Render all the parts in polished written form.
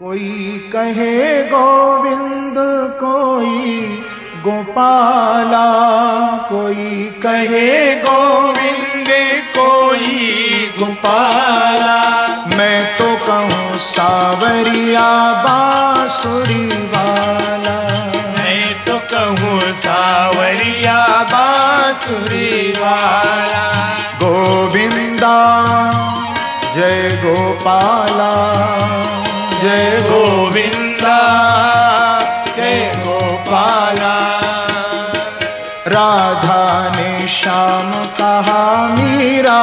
कोई कहे गोविंद कोई गोपाला, कोई कहे गोविंद कोई गोपाला। मैं तो कहूँ सावरिया बांसुरी वाला, मैं तो कहूँ सावरिया बांसुरी वाला। गोविंदा जय गोपाला, जय गोविंदा जय गोपाला। राधा ने श्याम कहा, मीरा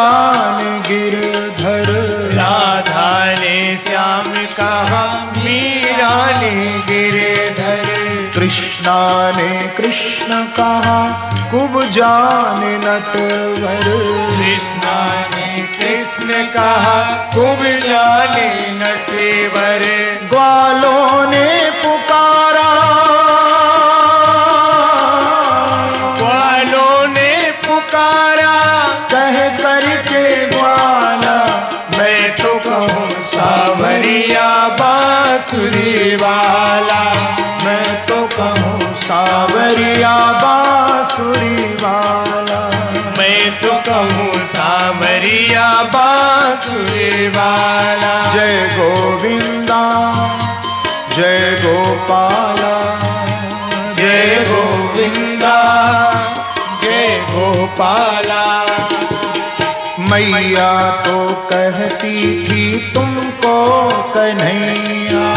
ने गिरधर। राधा ने श्याम कहा, मीरा ने गिरधर। कृष्णा ने कृष्ण कहा, कुब्जा ने नटवर। कृष्णा ने कृष्ण कहा, कुब्जा ने नटवर। ग्वालों ने पुकारा, ग्वालों ने पुकारा, कह करके ग्वाला। मैं तो कहूँ सावरिया बांसुरी वाला। मैं तो कहूँ सावरिया बांसुरी वाला। मैं तो कहूँ सावरिया बांसुरी वाला। जय गोविंदा जय गोपाला, जय गोविंदा जय गोपाला। मैया तो कहती थी तुमको कन्हैया।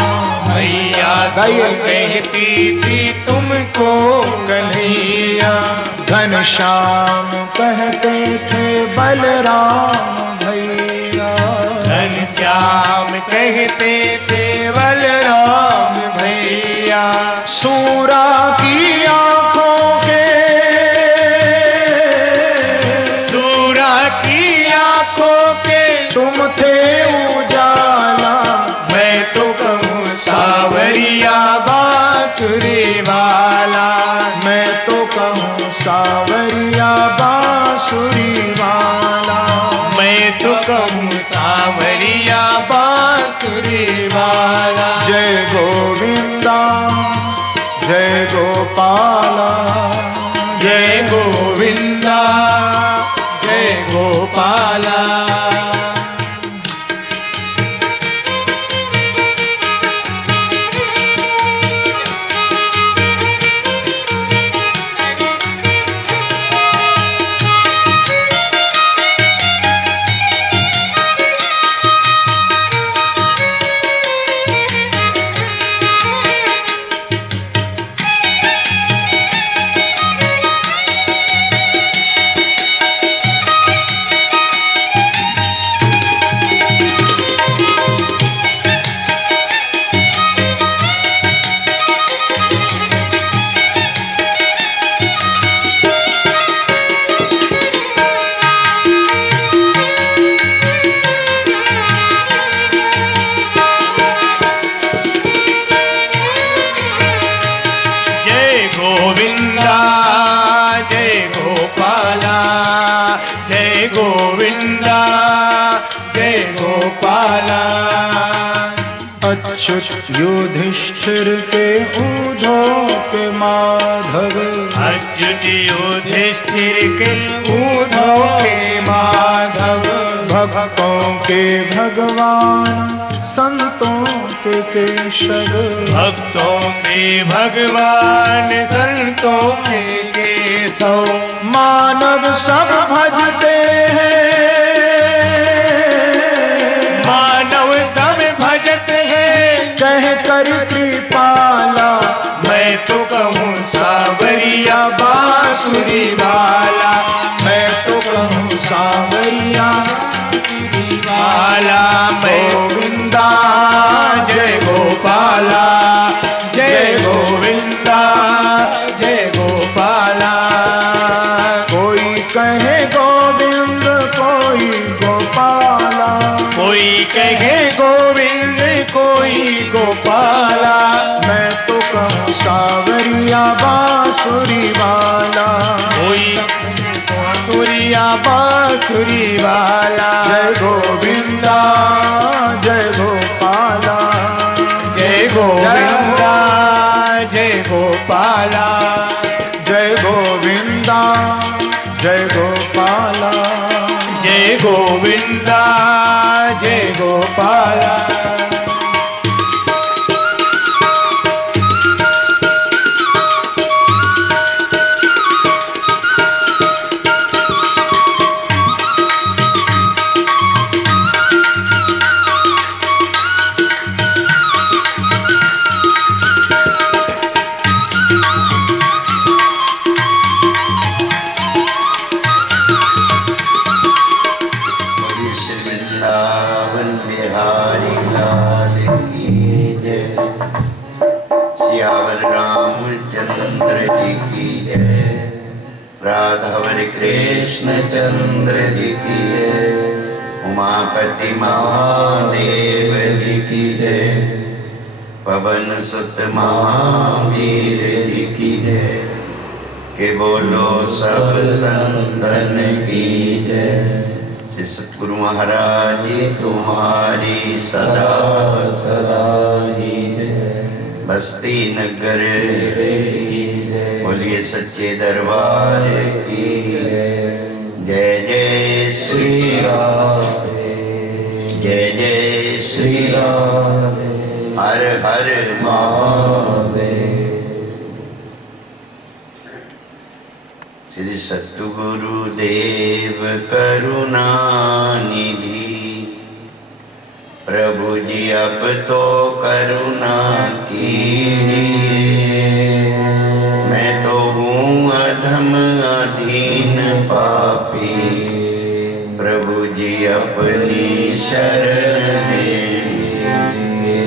मैया तो कहती थी तुमको कन्हैया। घनश्याम कहते थे बलराम भैया। घनश्याम कहते थे बलराम भैया। सूरा की आंखों के, सूरा की आंखों के तुम थे उजाला। मैं तो कहूँ सावरिया बांसुरी वाला। मैं तो कहूँ सावरिया बांसुरी वाला। मैं तो कहूँ सावरिया बांसुरी वाला। जय गोविंदा जय गोपाला, जय गोविंदा जय गोपाला। गोविंदा जय गोपाला, जय गोविंदा जय गोपाला। अच्युत युधिष्ठिर के ऊधो के माधव। अच्युत युधिष्ठिर के ऊधो के माधव। भक्तों के भगवान संतों के केशव। भक्तों के भगवान संतों के केशव। मानव सब भजते हैं, मानव सब भजते हैं, कह कर कृपाला। मैं तो कहूँ सावरिया बांसुरी वाला। मैं तो कहूँ सावरिया वाला। मैं गोविंदा जय गोपाला, जय गोविंदा जय गोपाला। कोई कहे गोविंद कोई गोपाला। कोई कहे गोविंद कोई गोपाला। मैं तो कहूँ सावरिया बांसुरी वाला। कोई बांसुरिया बांसुरी वाला। जय गोविंदा जय गोपाला, गोविंदा जय गोपाला जय गोविंदा जय गोपाला जय गोविंदा जय गोपाला राधावर कृष्ण चंद्र जी की जय। उमापति महादेव जी की जय। पवन सुत महावीर जी की जय। के बोलो सब संतन की जय। श्री सतगुरु महाराज जी तुम्हारी सदा सदा ही जय। बस्ती नगर की जय। बोलिए सच्चे दरबार की जय। जय जय श्री राधे जय जय श्री राधे हर हर महादेव। श्री सतगुरु देव करुणा निधि प्रभु जी अब तो करुणा कीजिए। मैं तो हूँ अधम अधीन पापी प्रभु जी अपनी शरण दीजिए।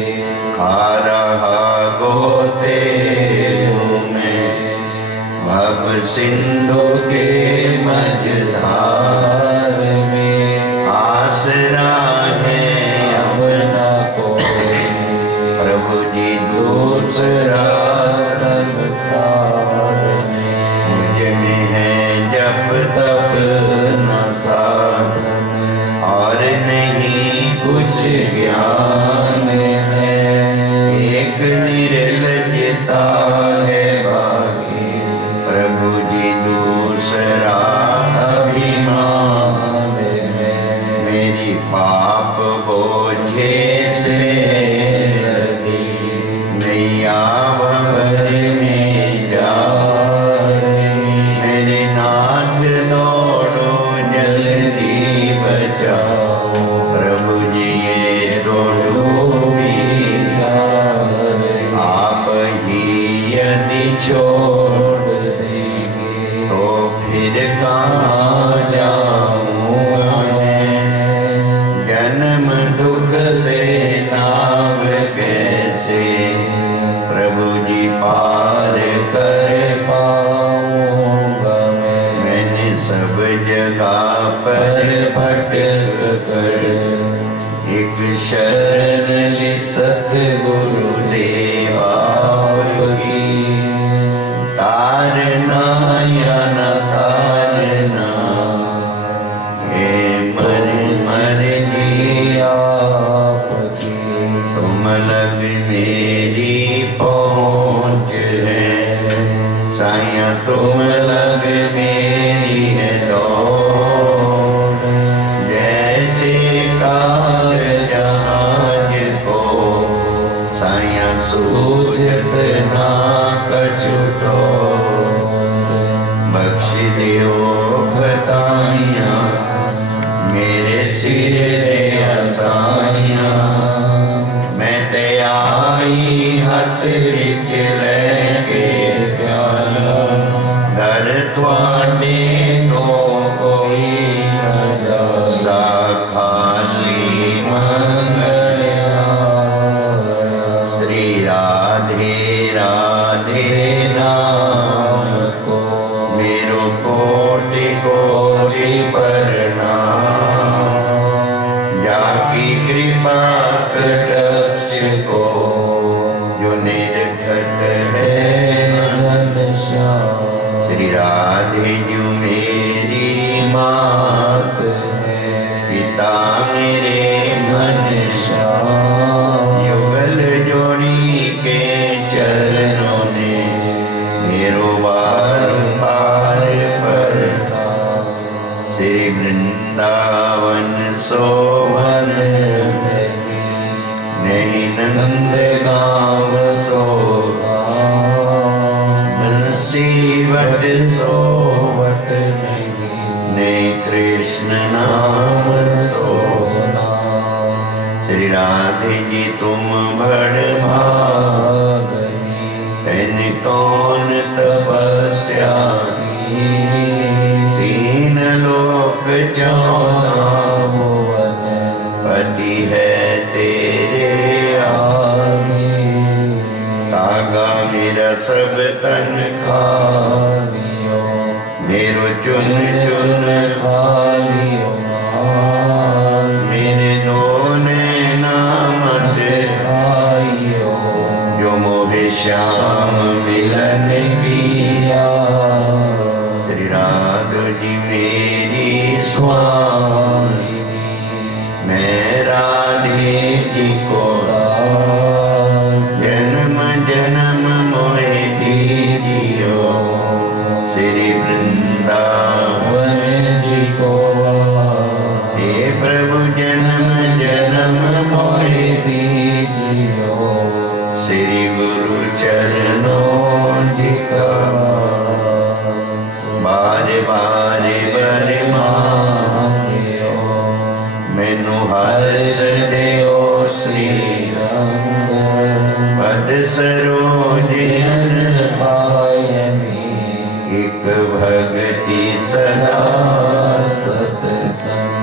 खा रहा गोते हूँ मैं भव सिंधु के मझधार में। आसरा है प्रभु जी दूसरा संसार में। मुझ में है जब तब न साधन और नहीं कुछ ज्ञान है। एक निर्लजता है बाकी प्रभु जी दूसरा अभिमान है। मेरी पाप बोझे से में जा मेरे नाथ दौड़ो जल्दी बचाओ प्रभु जी ये दौड़ो भी आप ही यदि छोड़ देंगे तो फिर कहाँ जाऊँगा मैं। जन्म दुख से नाव कैसे प्रभु जी पार कर पाऊंगा मैं। मैंने सब जगह पर भटक कर एक शरण ली सतगुरु देवा की। तारना या न तारना ये मर मर जी आपकी। तुम लग मेरी पहुँच है साया तुम लग मेरी है दौड़। जैसे काग जहाज को साया सूझत ना कछु ठोर। बख्श दियो बताइया मेरे सिर रे साइया। मैं ते आई हथ विच लेके प्याला घर थवाडे तो कोई न जा। सा खाली मंगया श्री राधे राधे नाम को मेरो कोटि कोटि प्रणाम। जाकी कृपा कटाक्ष को जो निर्घट है श्री राधे जो मेरी मात है। पिता मेरे मन श्याम युगल जोड़ी नंद गाँव सोहा, मुसीबत सोवत नहीं, ने कृष्ण नाम सोना। श्री राधे जी तुम बड़ भागनी, तैन कौन तपस्या की, तीन लोक चौदह भुवन, पति है तेरे आगे। तागा मेरा सब तन खालियो, मेरो चुन चुन खालियो, मेरे दो नैना मत खाइयो, जो मोहे श्याम मिलन किया। श्री राधो जी मेरी स्वामी, मैं राधे जी को जन्म जन्म मोहे दीजियो। श्री वृंदावन जी को हे प्रभु जन्म जन्म मोहे दीजियो। श्री गुरु चरणों जी का बारे बारे बरे मांगियो, मैनू हर्ष देओ श्री रंग, पद सरोज अन पायनी, एक भगति सदा सतसंग।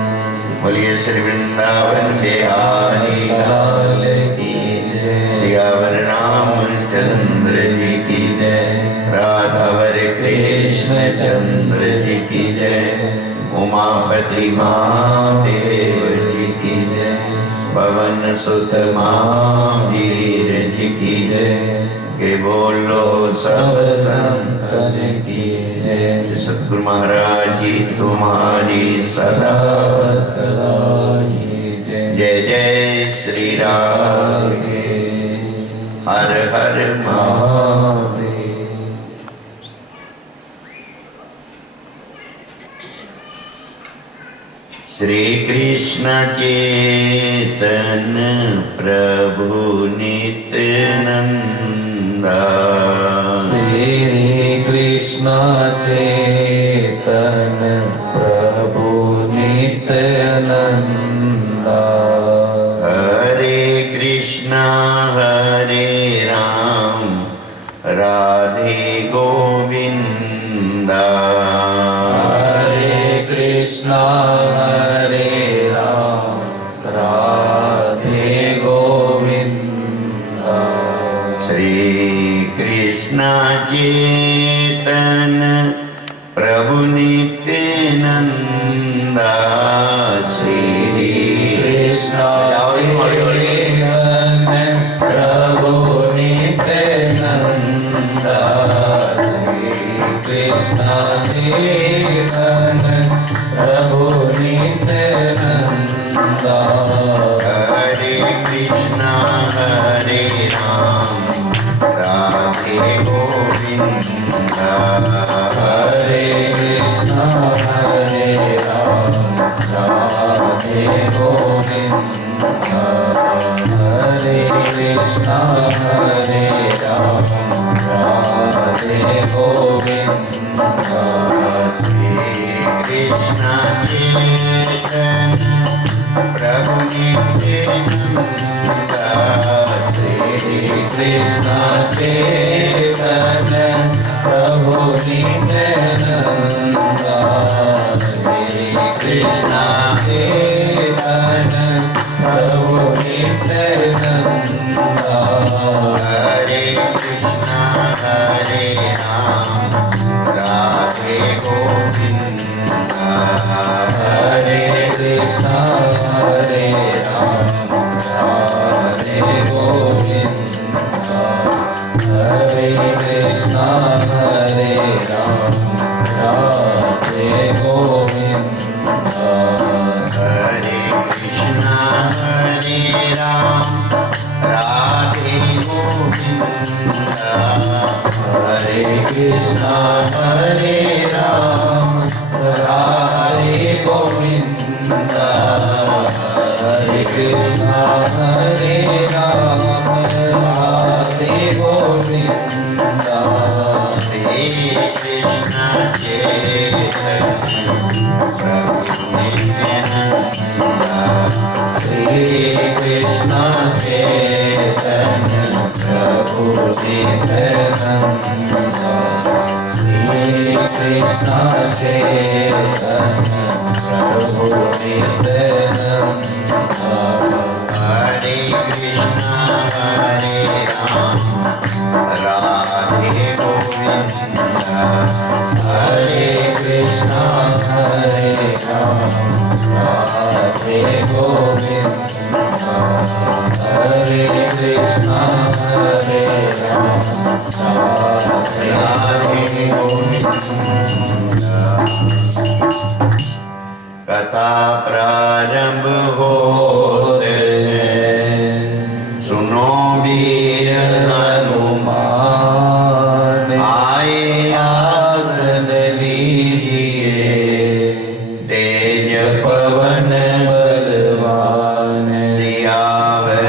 बोलिए श्री वृंदावन बिहारी लाल की जय, सियावर रामचंद्र जी की जय, राधावर कृष्ण चंद्र जी की जय, उमापति महादेव जी की जय, पवन सुत महावीर जी की जय, के बोलो सब संतन की जय। सतगुरु महाराज जी तुम्हारी सदा सदा जय। जय जय श्री राधे, हर हर महादेव। श्री कृष्ण चेतन प्रभु नित्यानंदा, श्री कृष्ण चेतन प्रभु नित्यानंदा, हरे कृष्णा हरे राम राधे गोविंदा, हरे कृष्णा हरे राम राधे गोविंदा। श्री कृष्ण चेतन प्रभु नित्यानंदा, श्री कृष्ण चेतन प्रभु नित्यानंदा, श्री कृष्ण चेतन प्रभु नित्यानंदा, हरे कृष्णा हरे राम राधे गोविंदा, हरे कृष्णा हरे राम राधे गोविंदा, हरे कृष्णा हरे राम राधे गोविंदा। श्री कृष्ण चेतन प्रभु नित्यानंदा, श्री कृष्ण चेतन प्रभु नित्यानंदा, श्री कृष्ण चेतन प्रभु नित्यानंदा, हरे कृष्णा हरे राम राधे गोविंदा, हरे कृष्णा हरे राम राधे गोविंदा, हरे कृष्णा हरे राम राधे गोविंदा, हरे कृष्णा हरे राम राधे गोविंदा हरे कृष्णा हरे राम राधे गोविंदा हरे कृष्णा हरे राम राधे गोविंदा श्री कृष्ण चैतन्य प्रभु नित्यानंद श्री कृष्ण चैतन्य प्रभु नित्यानंद हरे कृष्णा हरे राम राधे गोविंदा हरे कृष्णा हरे राम राधे गोविंदा हरे कृष्णा हरे राम राधे गोविंदा। कथा प्रारंभ होते सुनो वीर हनुमान आए आसन लीजिए तेज पवन बलवान सियावर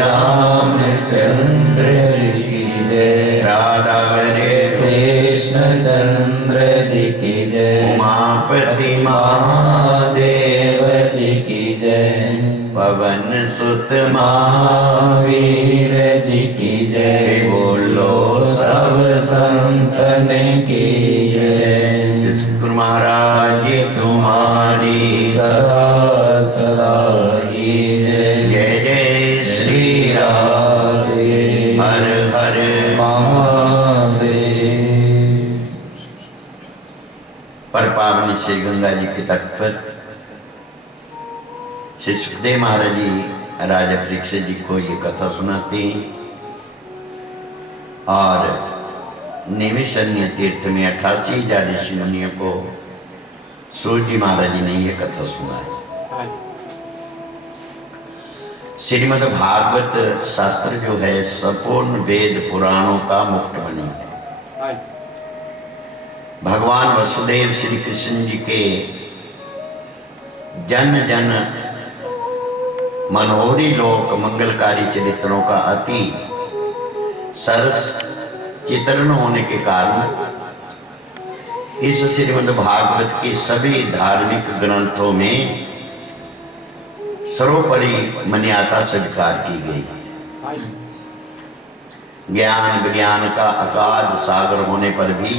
रामचंद्र की जय राधावर कृष्ण चंद्र जी की जय उमापति महादेव जी की जय पवन सुत महावीर जी की जय बोलो सब संतन की जय शुक्र महाराज तुम्हारी सदा सदा ही जय जय जय श्री राधे हर हर महादेव। पर पावनी श्री गंगा जी के तट पर श्री सुखदेव महाराज जी राजा परीक्षित जी को ये कथा सुनाते हैं और नैमिषारण्य तीर्थ में 88,000 ऋषि मुनियों को सूर्य जी महाराज जी ने ये कथा सुनाई। श्रीमद् भागवत शास्त्र जो है संपूर्ण वेद पुराणों का मुक्तमणि है। भगवान वसुदेव श्री कृष्ण जी के जन जन मनोहरी लोक मंगलकारी चरित्रों का अति सरस चित्रण होने के कारण इस श्रीमद् भागवत की सभी धार्मिक ग्रंथों में सर्वोपरि मान्यता स्वीकार की गई। ज्ञान विज्ञान का अगाध सागर होने पर भी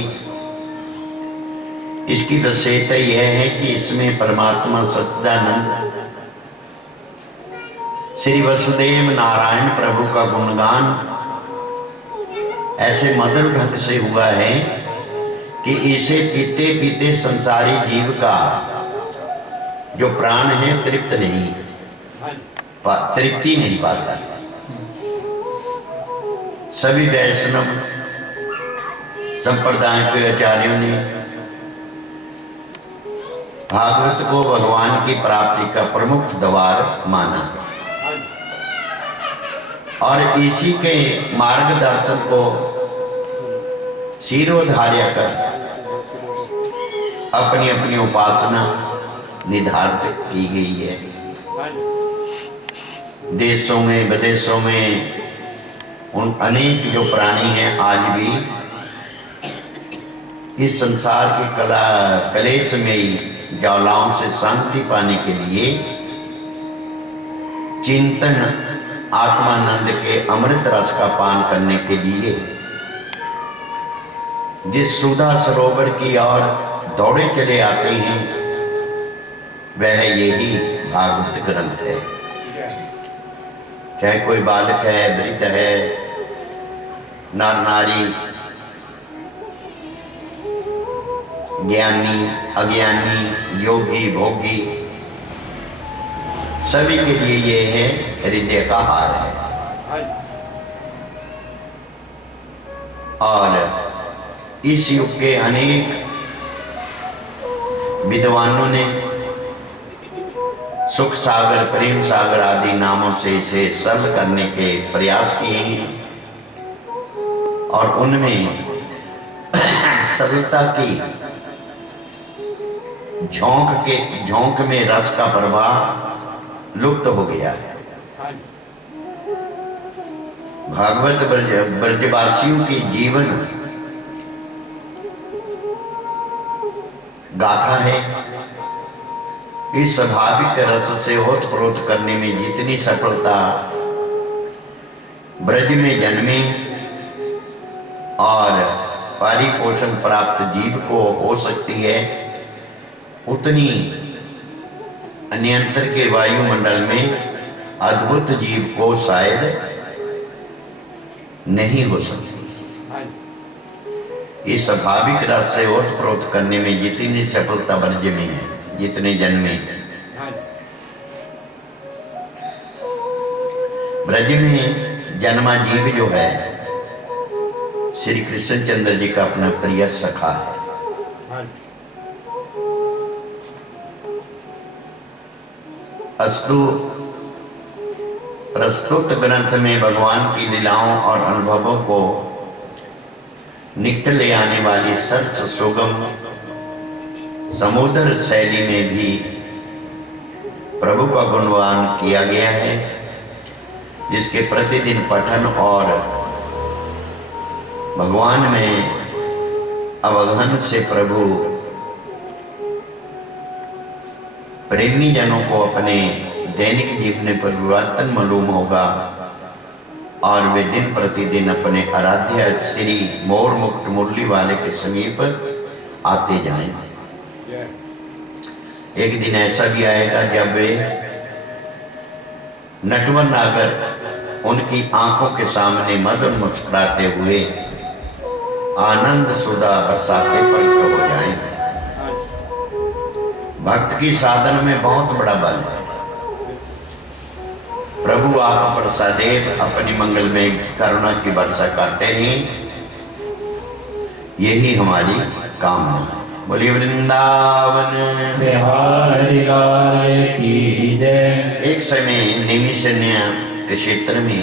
इसकी विशेषता यह है कि इसमें परमात्मा सच्चिदानंद श्री वसुदेव नारायण प्रभु का गुणगान ऐसे मधुर ढंग से हुआ है कि इसे पीते पीते संसारी जीव का जो प्राण है तृप्ति नहीं पाता। सभी वैष्णव संप्रदाय के आचार्यों ने भागवत को भगवान की प्राप्ति का प्रमुख द्वार माना और इसी के मार्गदर्शन को शिरोधार्य कर अपनी अपनी उपासना निर्धारित की गई है। देशों में विदेशों में उन अनेक जो प्राणी हैं आज भी इस संसार के कलेश में ज्वालाओं से शांति पाने के लिए चिंतन आत्मानंद के अमृत रस का पान करने के लिए जिस सुधा सरोवर की ओर दौड़े चले आते हैं वह यही भागवत ग्रंथ है। चाहे कोई बालक है, वृद्ध है, नर नारी, ज्ञानी अज्ञानी, योगी भोगी, सभी के लिए ये है हृदय का हार है। और इस युग के अनेक विद्वानों ने सुख सागर, प्रेम सागर आदि नामों से इसे सरल करने के प्रयास किए हैं और उनमें सरलता की झोंक में रस का प्रवाह लुप्त हो गया है। भागवत ब्रजवासियों की जीवन गाथा है। इस स्वाभाविक रस से ओतप्रोत करने में जितनी सफलता ब्रज में जन्मे और पारिपोषण प्राप्त जीव को हो सकती है, उतनी अन्यंतर के वायुमंडल में अद्भुत जीव को शायद नहीं हो सकती। इस स्वाभाविक रस से ओतप्रोत करने में जितनी सफलता ब्रज में है, जितने जन्मे ब्रज में जन्मा जीव जो है श्री कृष्णचंद्र जी का अपना प्रिय सखा है। अस्तु प्रस्तुत ग्रंथ में भगवान की लीलाओं और अनुभवों को निकट ले आने वाली सरस सुगम समुद्र शैली में भी प्रभु का गुणगान किया गया है, जिसके प्रतिदिन पठन और भगवान में अवगहन से प्रभु प्रेमी जनों को अपने दैनिक जीवन में परिवर्तन मालूम होगा और वे दिन प्रतिदिन अपने आराध्य श्री मोर मुक्त मुरली वाले के समीप आते जाएंगे। एक दिन ऐसा भी आएगा जब वे नटवर नागर उनकी आंखों के सामने मधुर मुस्कुराते हुए आनंद सुधा बरसाते प्रकट हो जाएंगे। भक्त की साधन में बहुत बड़ा बल है। प्रभु आप पर सदैव अपनी मंगल में करुणा की वर्षा करते रहें, यही हमारी कामना है। बोलिए वृंदावन बिहारी लाल की जय। एक समय निमिषण्य के क्षेत्र में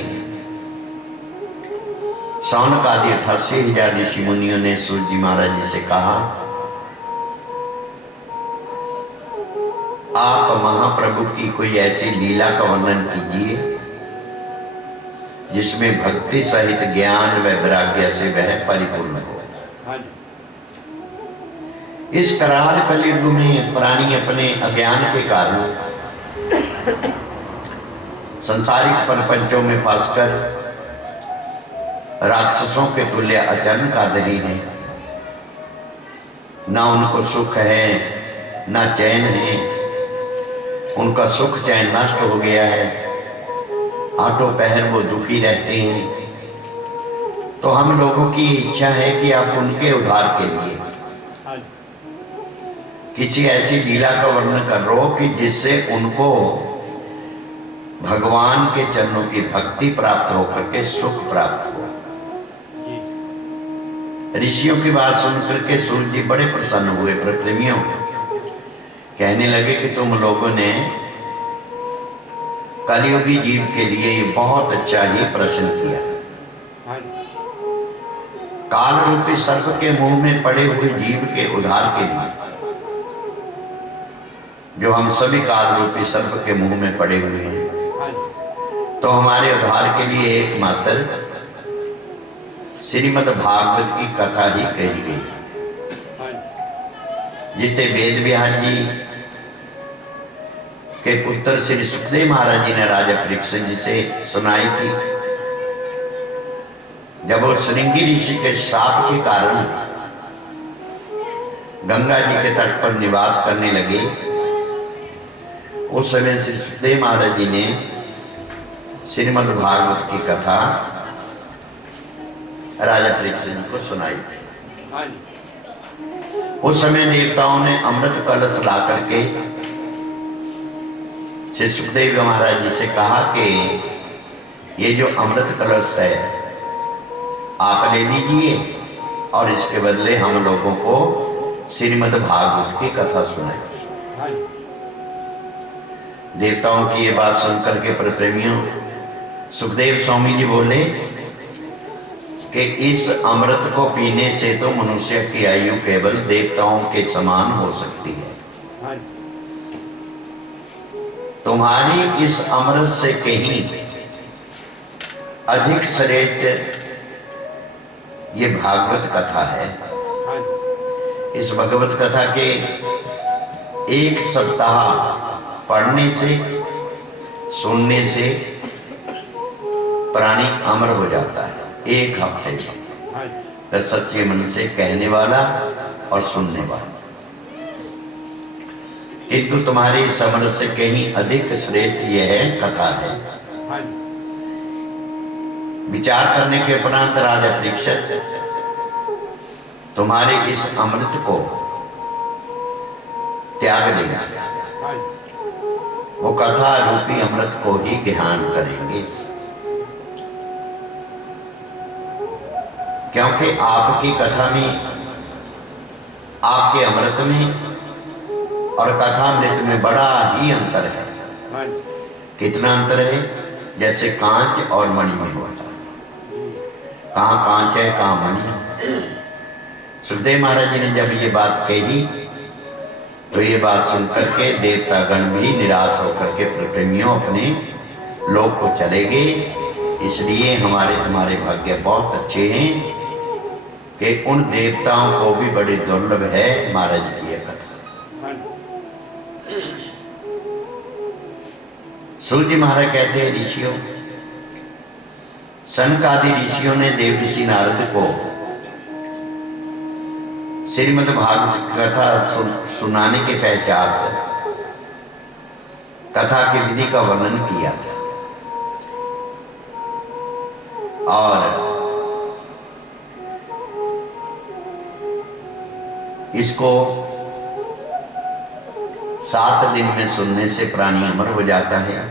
सौनक आदि 88,000 ऋषि मुनियों ने सूर्य जी महाराज जी से कहा, आप महाप्रभु की कोई ऐसी लीला का वर्णन कीजिए जिसमें भक्ति सहित ज्ञान व वैराग्य से वह परिपूर्ण हो। इस कराल कलयुग में प्राणी अपने अज्ञान के कारण संसारिक प्रपंचों में फंसकर राक्षसों के तुल्य आचरण कर रहे हैं। ना उनको सुख है ना चैन है, उनका सुख चैन नष्ट हो गया है, आठों पहर वो दुखी रहते हैं। तो हम लोगों की इच्छा है कि आप उनके उद्धार के लिए किसी ऐसी लीला का वर्णन करो कि जिससे उनको भगवान के चरणों की भक्ति प्राप्त होकर के सुख प्राप्त हो। ऋषियों की बात सुनकर के सूर्य जी बड़े प्रसन्न हुए। प्रेमियों कहने लगे कि तुम लोगों ने कलियुगी जीव के लिए ये बहुत अच्छा ही प्रश्न किया। काल रूपी सर्प के मुंह में पड़े हुए जीव के उद्धार के लिए, जो हम सभी काल रूपी सर्प के मुंह में पड़े हुए हैं, तो हमारे उद्धार के लिए एकमात्र श्रीमद् भागवत की कथा ही कही गई, जिसे वेद व्यास जी के पुत्र श्री सुखदेव महाराज जी ने राजा परीक्षित जी से सुनाई थी। जब वो श्रृंगी ऋषि के शाप के कारण गंगा जी के तट पर निवास करने लगे, उस समय श्री सुखदेव महाराज जी ने श्रीमद् भागवत की कथा राजा परीक्षित जी को सुनाई थी। उस समय देवताओं ने अमृत कलश ला करके श्री सुखदेव महाराज जी से कहा कि ये जो अमृत कलश है आप ले लीजिए और इसके बदले हम लोगों को श्रीमद् भागवत की कथा सुनाइए। देवताओं की ये बात सुनकर के पर प्रेमियों सुखदेव स्वामी जी बोले कि इस अमृत को पीने से तो मनुष्य की आयु केवल देवताओं के समान हो सकती है। तुम्हारी इस अमृत से कहीं अधिक श्रेष्ठ ये भागवत कथा है। इस भगवत कथा के एक सप्ताह पढ़ने से सुनने से प्राणी अमर हो जाता है। एक हफ्ते पर सच्चे मन से कहने वाला और सुनने वाला। किंतु तुम्हारी समझ से कहीं अधिक श्रेष्ठ यह कथा है। विचार करने के उपरांत राजा परीक्षित तुम्हारे इस अमृत को त्याग देंगे, वो कथा रूपी अमृत को ही ग्रहण करेंगे, क्योंकि आपकी कथा में, आपके अमृत में और कथामृत में बड़ा ही अंतर है। कितना अंतर है? जैसे कांच और मणि में होता है। कहाँ कांच है, कहाँ मणि है। सुखदेव महाराज जी ने जब ये बात कही तो ये बात सुनकर के देवतागण भी निराश होकर के प्रेमियों अपने लोक को चले गए। इसलिए हमारे तुम्हारे भाग्य बहुत अच्छे हैं कि उन देवताओं को भी बड़े दुर्लभ है महाराज की यह कथा। सूर्य महाराज कहते हैं ऋषियों, सनक आदि ऋषियों ने देव ऋषि नारद को श्रीमद् भागवत कथा सुनाने के पश्चात कथा की विधि का वर्णन किया था और इसको 7 दिन में सुनने से प्राणी अमर हो जाता है।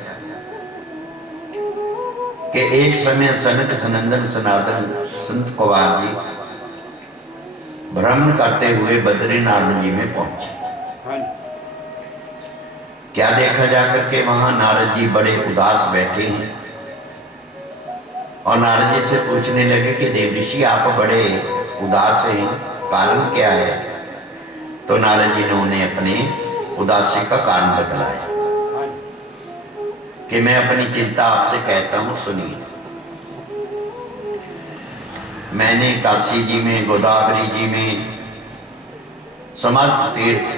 कि एक समय सनक सनंदन सनातन संत कुमार जी भ्रमण करते हुए बद्रीनाथ जी में पहुंचे। क्या देखा जाकर के वहां नारद जी बड़े उदास बैठे हैं और नारद जी से पूछने लगे कि देव ऋषि आप बड़े उदास हैं, कारण क्या है? तो नारद जी ने उन्हें अपने उदासी का कारण बतलाया कि मैं अपनी चिंता आपसे कहता हूं, सुनिए। मैंने काशी जी में, गोदावरी जी में समस्त तीर्थ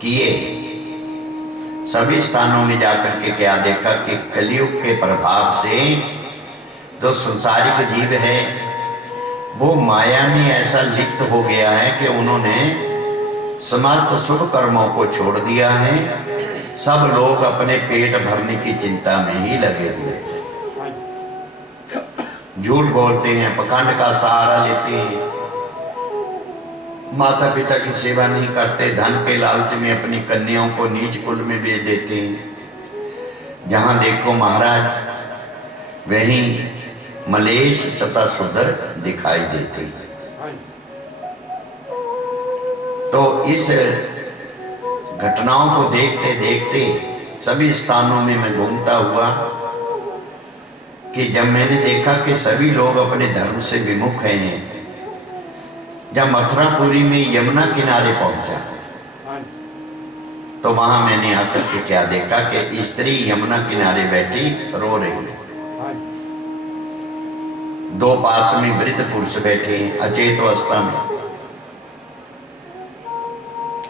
किए, सभी स्थानों में जाकर के क्या देखा कि कलयुग के प्रभाव से जो संसारिक जीव है वो माया में ऐसा लिप्त हो गया है कि उन्होंने समस्त शुभ कर्मों को छोड़ दिया है। सब लोग अपने पेट भरने की चिंता में ही लगे हुए हैं, झूठ बोलते हैं, पखंड का सहारा लेते हैं, माता पिता की सेवा नहीं करते, धन के लालच में अपनी कन्याओं को नीच कुल में भेज देते हैं। जहां देखो महाराज वहीं मलेश तथा सुंदर दिखाई देते। तो इस घटनाओं को देखते देखते सभी स्थानों में मैं घूमता हुआ कि जब मैंने देखा कि सभी लोग अपने धर्म से विमुख हैं, जब मथुरापुरी में यमुना किनारे पहुंचा तो वहां मैंने आकर के क्या देखा कि स्त्री यमुना किनारे बैठी रो रही है। 2 पास में वृद्ध पुरुष बैठे हैं अचेत अवस्था में।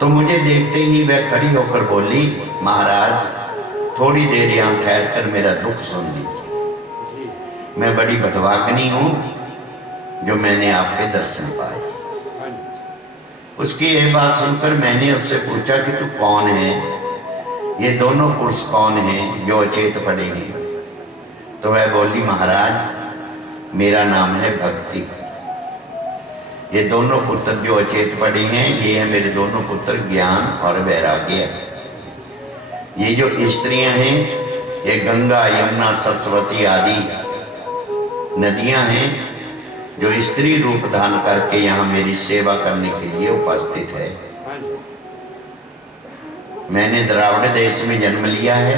तो मुझे देखते ही वह खड़ी होकर बोली, महाराज थोड़ी देर यहाँ ठहर कर मेरा दुख सुन लीजिए। मैं बड़ी भटवाग्नि हूँ जो मैंने आपके दर्शन पाए। उसकी यह बात सुनकर मैंने उससे पूछा कि तू कौन है? ये दोनों पुरुष कौन हैं जो अचेत पड़े हैं? तो वह बोली, महाराज मेरा नाम है भक्ति। ये दोनों पुत्र जो अचेत पड़े हैं ये है मेरे दोनों पुत्र ज्ञान और वैराग्य। ये जो स्त्रियां हैं ये गंगा, यमुना, सरस्वती आदि नदियां हैं जो स्त्री रूप धारण करके यहाँ मेरी सेवा करने के लिए उपस्थित है। मैंने द्राविड़ देश में जन्म लिया है,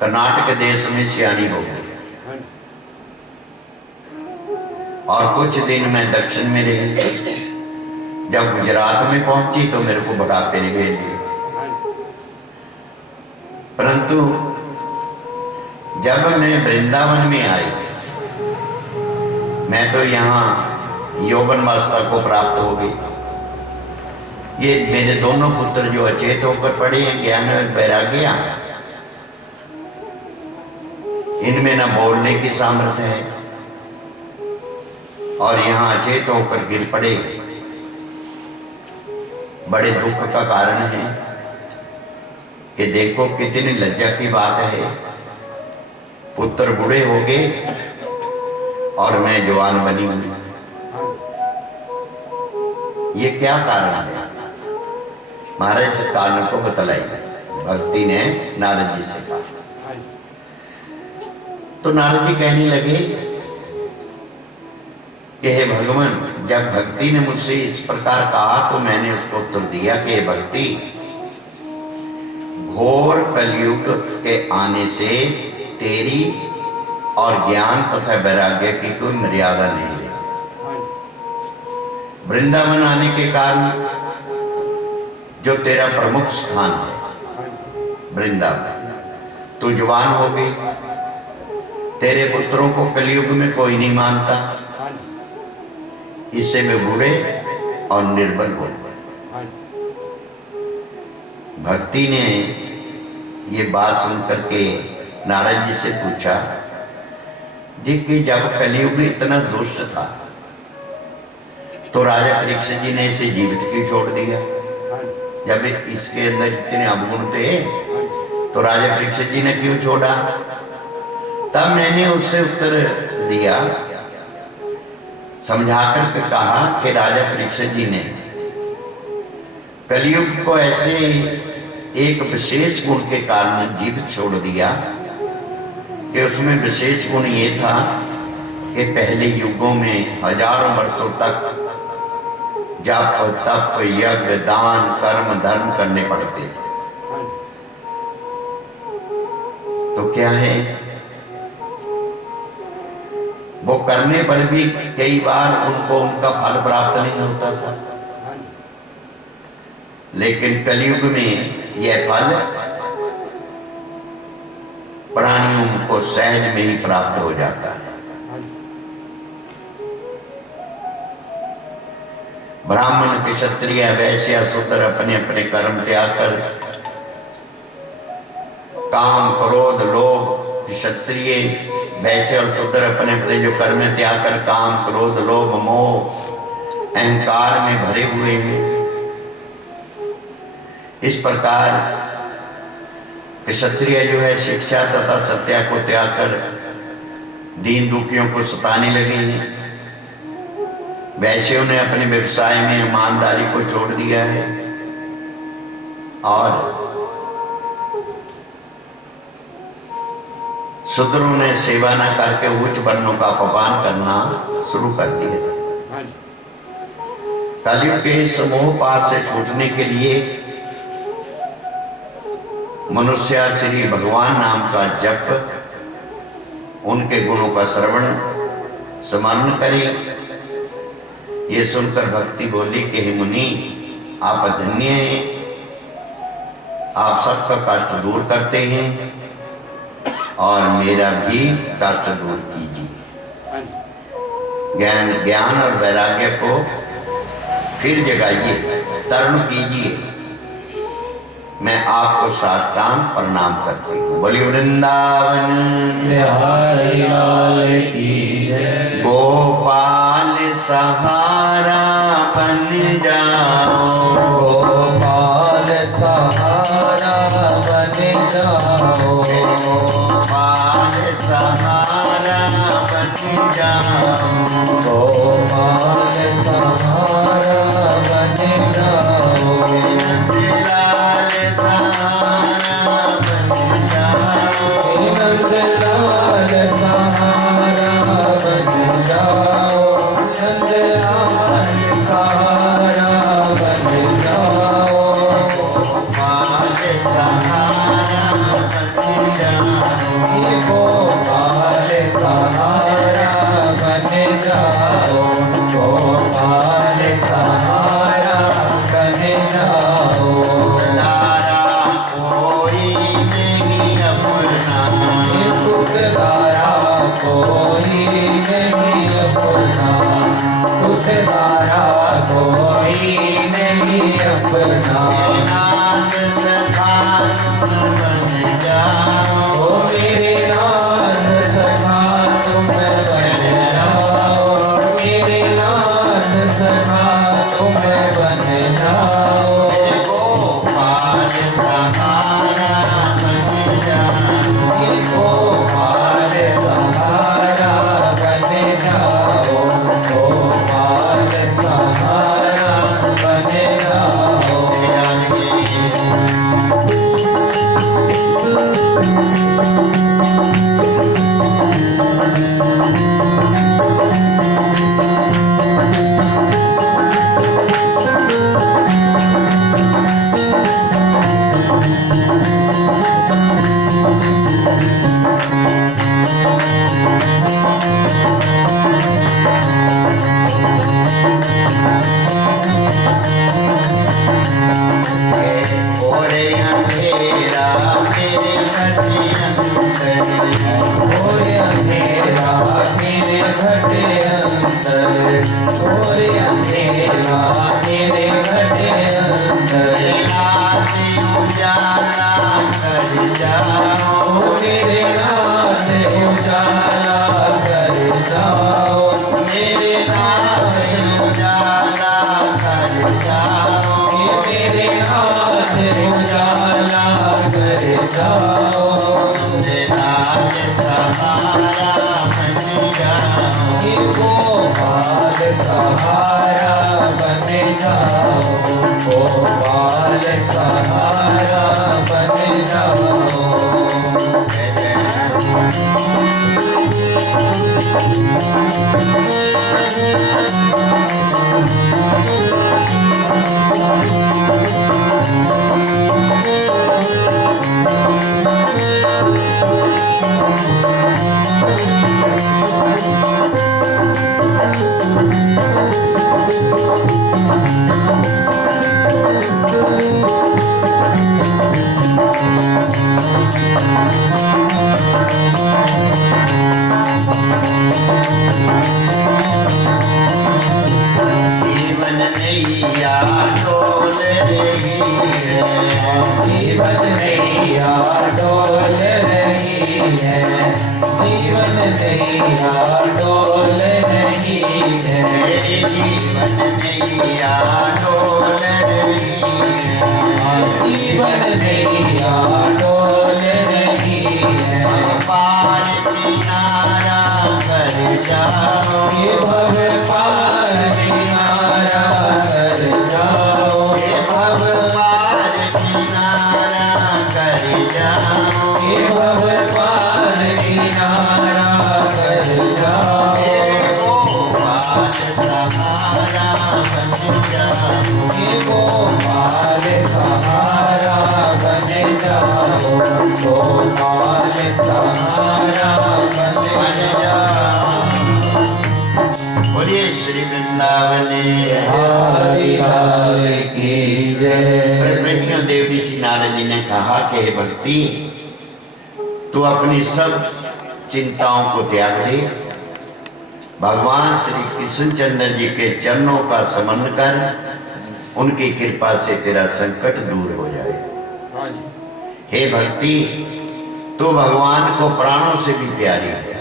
कर्नाटक देश में सियाणी हो गई और कुछ दिन मैं दक्षिण में रही। जब गुजरात में पहुंची तो मेरे को बुढ़ापे ने भेज दिया। परंतु जब मैं वृंदावन में आई, मैं तो यहाँ यौवन अवस्था को प्राप्त हो गई। ये मेरे दोनों पुत्र जो अचेत होकर पड़े हैं, ज्ञान और वैराग्य, इनमें न बोलने की सामर्थ्य है और यहाँ अचेत होकर गिर पड़े, बड़े दुख का कारण है कि देखो कितनी लज्जा की बात है। पुत्र बूढ़े हो गए और मैं जवान बनी हुई। ये क्या कारण है? महाराज कारण को बतलाई। भक्ति ने नारद जी से कहा तो नारद जी कहने लगे कि हे भगवान, जब भक्ति ने मुझसे इस प्रकार कहा तो मैंने उसको उत्तर दिया कि हे भक्ति, घोर कलयुग के आने से तेरी और ज्ञान तथा वैराग्य की कोई मर्यादा नहीं है। वृंदावन आने के कारण जो तेरा प्रमुख स्थान है वृंदावन, तू जवान हो गई, तेरे पुत्रों को कलयुग में कोई नहीं मानता, इससे वे बूढ़े और निर्बल हो गए। भक्ति ने ये बात सुन करके नारद जी से पूछा जी कि जब कलयुग इतना दुष्ट था तो राजा परीक्षित जी ने इसे जीवित क्यों छोड़ दिया? जब इसके अंदर इतने अवगुण थे तो राजा परीक्षित जी ने क्यों छोड़ा? तब मैंने उससे उत्तर दिया, समझा करके कहा कि राजा परीक्षित जी ने कलयुग को ऐसे एक विशेष गुण के कारण जीवित छोड़ दिया कि उसमें विशेष गुण ये था कि पहले युगों में हजारों वर्षों तक जप तप यज्ञ दान कर्म धर्म करने पड़ते थे। तो क्या है, वो करने पर भी कई बार उनको उनका फल प्राप्त नहीं होता था, लेकिन कलयुग में यह फल प्राणियों को सहज में ही प्राप्त हो जाता है। ब्राह्मण क्षत्रिय वैश्य शूद्र अपने अपने कर्म त्याग कर काम क्रोध लोभ, क्षत्रिय वैश्य और शूद्र अपने अपने जो कर्म त्याग कर काम क्रोध लोभ मोह अहंकार में भरे हुए हैं। इस प्रकार क्षत्रिय जो है शिक्षा तथा सत्या को त्याग कर दीन दुखियों को सताने लगे हैं। वैश्यों ने अपने व्यवसाय में ईमानदारी को छोड़ दिया है और शूद्रों ने सेवा न करके उच्च वर्णों का अपमान करना शुरू कर दिया। कलयुग के समूह पास से छूटने के लिए मनुष्य श्री भगवान नाम का जप, उनके गुणों का श्रवण स्मरण करे। ये सुनकर भक्ति बोली कि हे मुनि, आप धन्य हैं, आप सबका कष्ट दूर करते हैं और मेरा भी कष्ट दूर कीजिए। ज्ञान और वैराग्य को फिर जगाइए, तरुण कीजिए। मैं आपको साष्टांग प्रणाम करती हूँ। बोलिए वृंदावन बिहारी लाल की जय। गोपाल सहारा बन जाओ, गोपाल सहारा बन जाओ, गोपाल सहारा बन जाओ, गोपाल सहारा बन जाओ, लाल सहारा बन जाओ, नंदलाल सहारा बन जाओ, नंदलाल सहारा बन जाओ, कोई नहीं अपना, सुख तारा कोई नहीं अपना। नाथ सखा बन जाओ, ओ मेरे नाथ सखा तुम बन जाओ, मेरे नाथ सखा तुम बन जाओ। गोपाल सहारा बन जाओ, गोपाल सहारा बन जाओ, गोपाल सहारा बन जाओ। और अंधेरा मेरे घटे अंदर, और अंधेरा मेरे घटे अंदर, और अंधेरा मेरे घटे अंदर। नाथ उजाला कर जाओ, मेरे नाथ उजाला कर जाओ, मेरे नाथ उजाला कर जाओ, मेरे नाथ उजाला कर जाओ। नाथ सहारा बन जाओ, गोपाल सहारा बन जाओ, गोपाल सहारा बन जाओ। जीवन नैया डोल रही है, जीवन नैया डोल रही है, जीवन नैया डोल रही है। मेरे जीवन नैया डोल रही है, जीवन नैया डोल रही है। पार किनारा कर जाओ, ये भव पार किनारा कर जाओ, ये भव पार किनारा कर जाओ, ये भव पार किनारा कर जाओ। गोपाल सहारा बन जाओ, ये गोपाल सहारा बन जाओ, गोपाल सहारा बन जाओ। बोलिए श्री वृंदावन हरि लाल की जय। ब्रह्मण्य देव ऋषि नारद जी ने कहा कि हे भक्ति, तू अपनी सब चिंताओं को त्याग दे, भगवान श्री कृष्णचंद्र जी के चरणों का स्मरण कर, उनकी कृपा से तेरा संकट दूर हो जाए। हे भक्ति, तू भगवान को प्राणों से भी प्यारी है।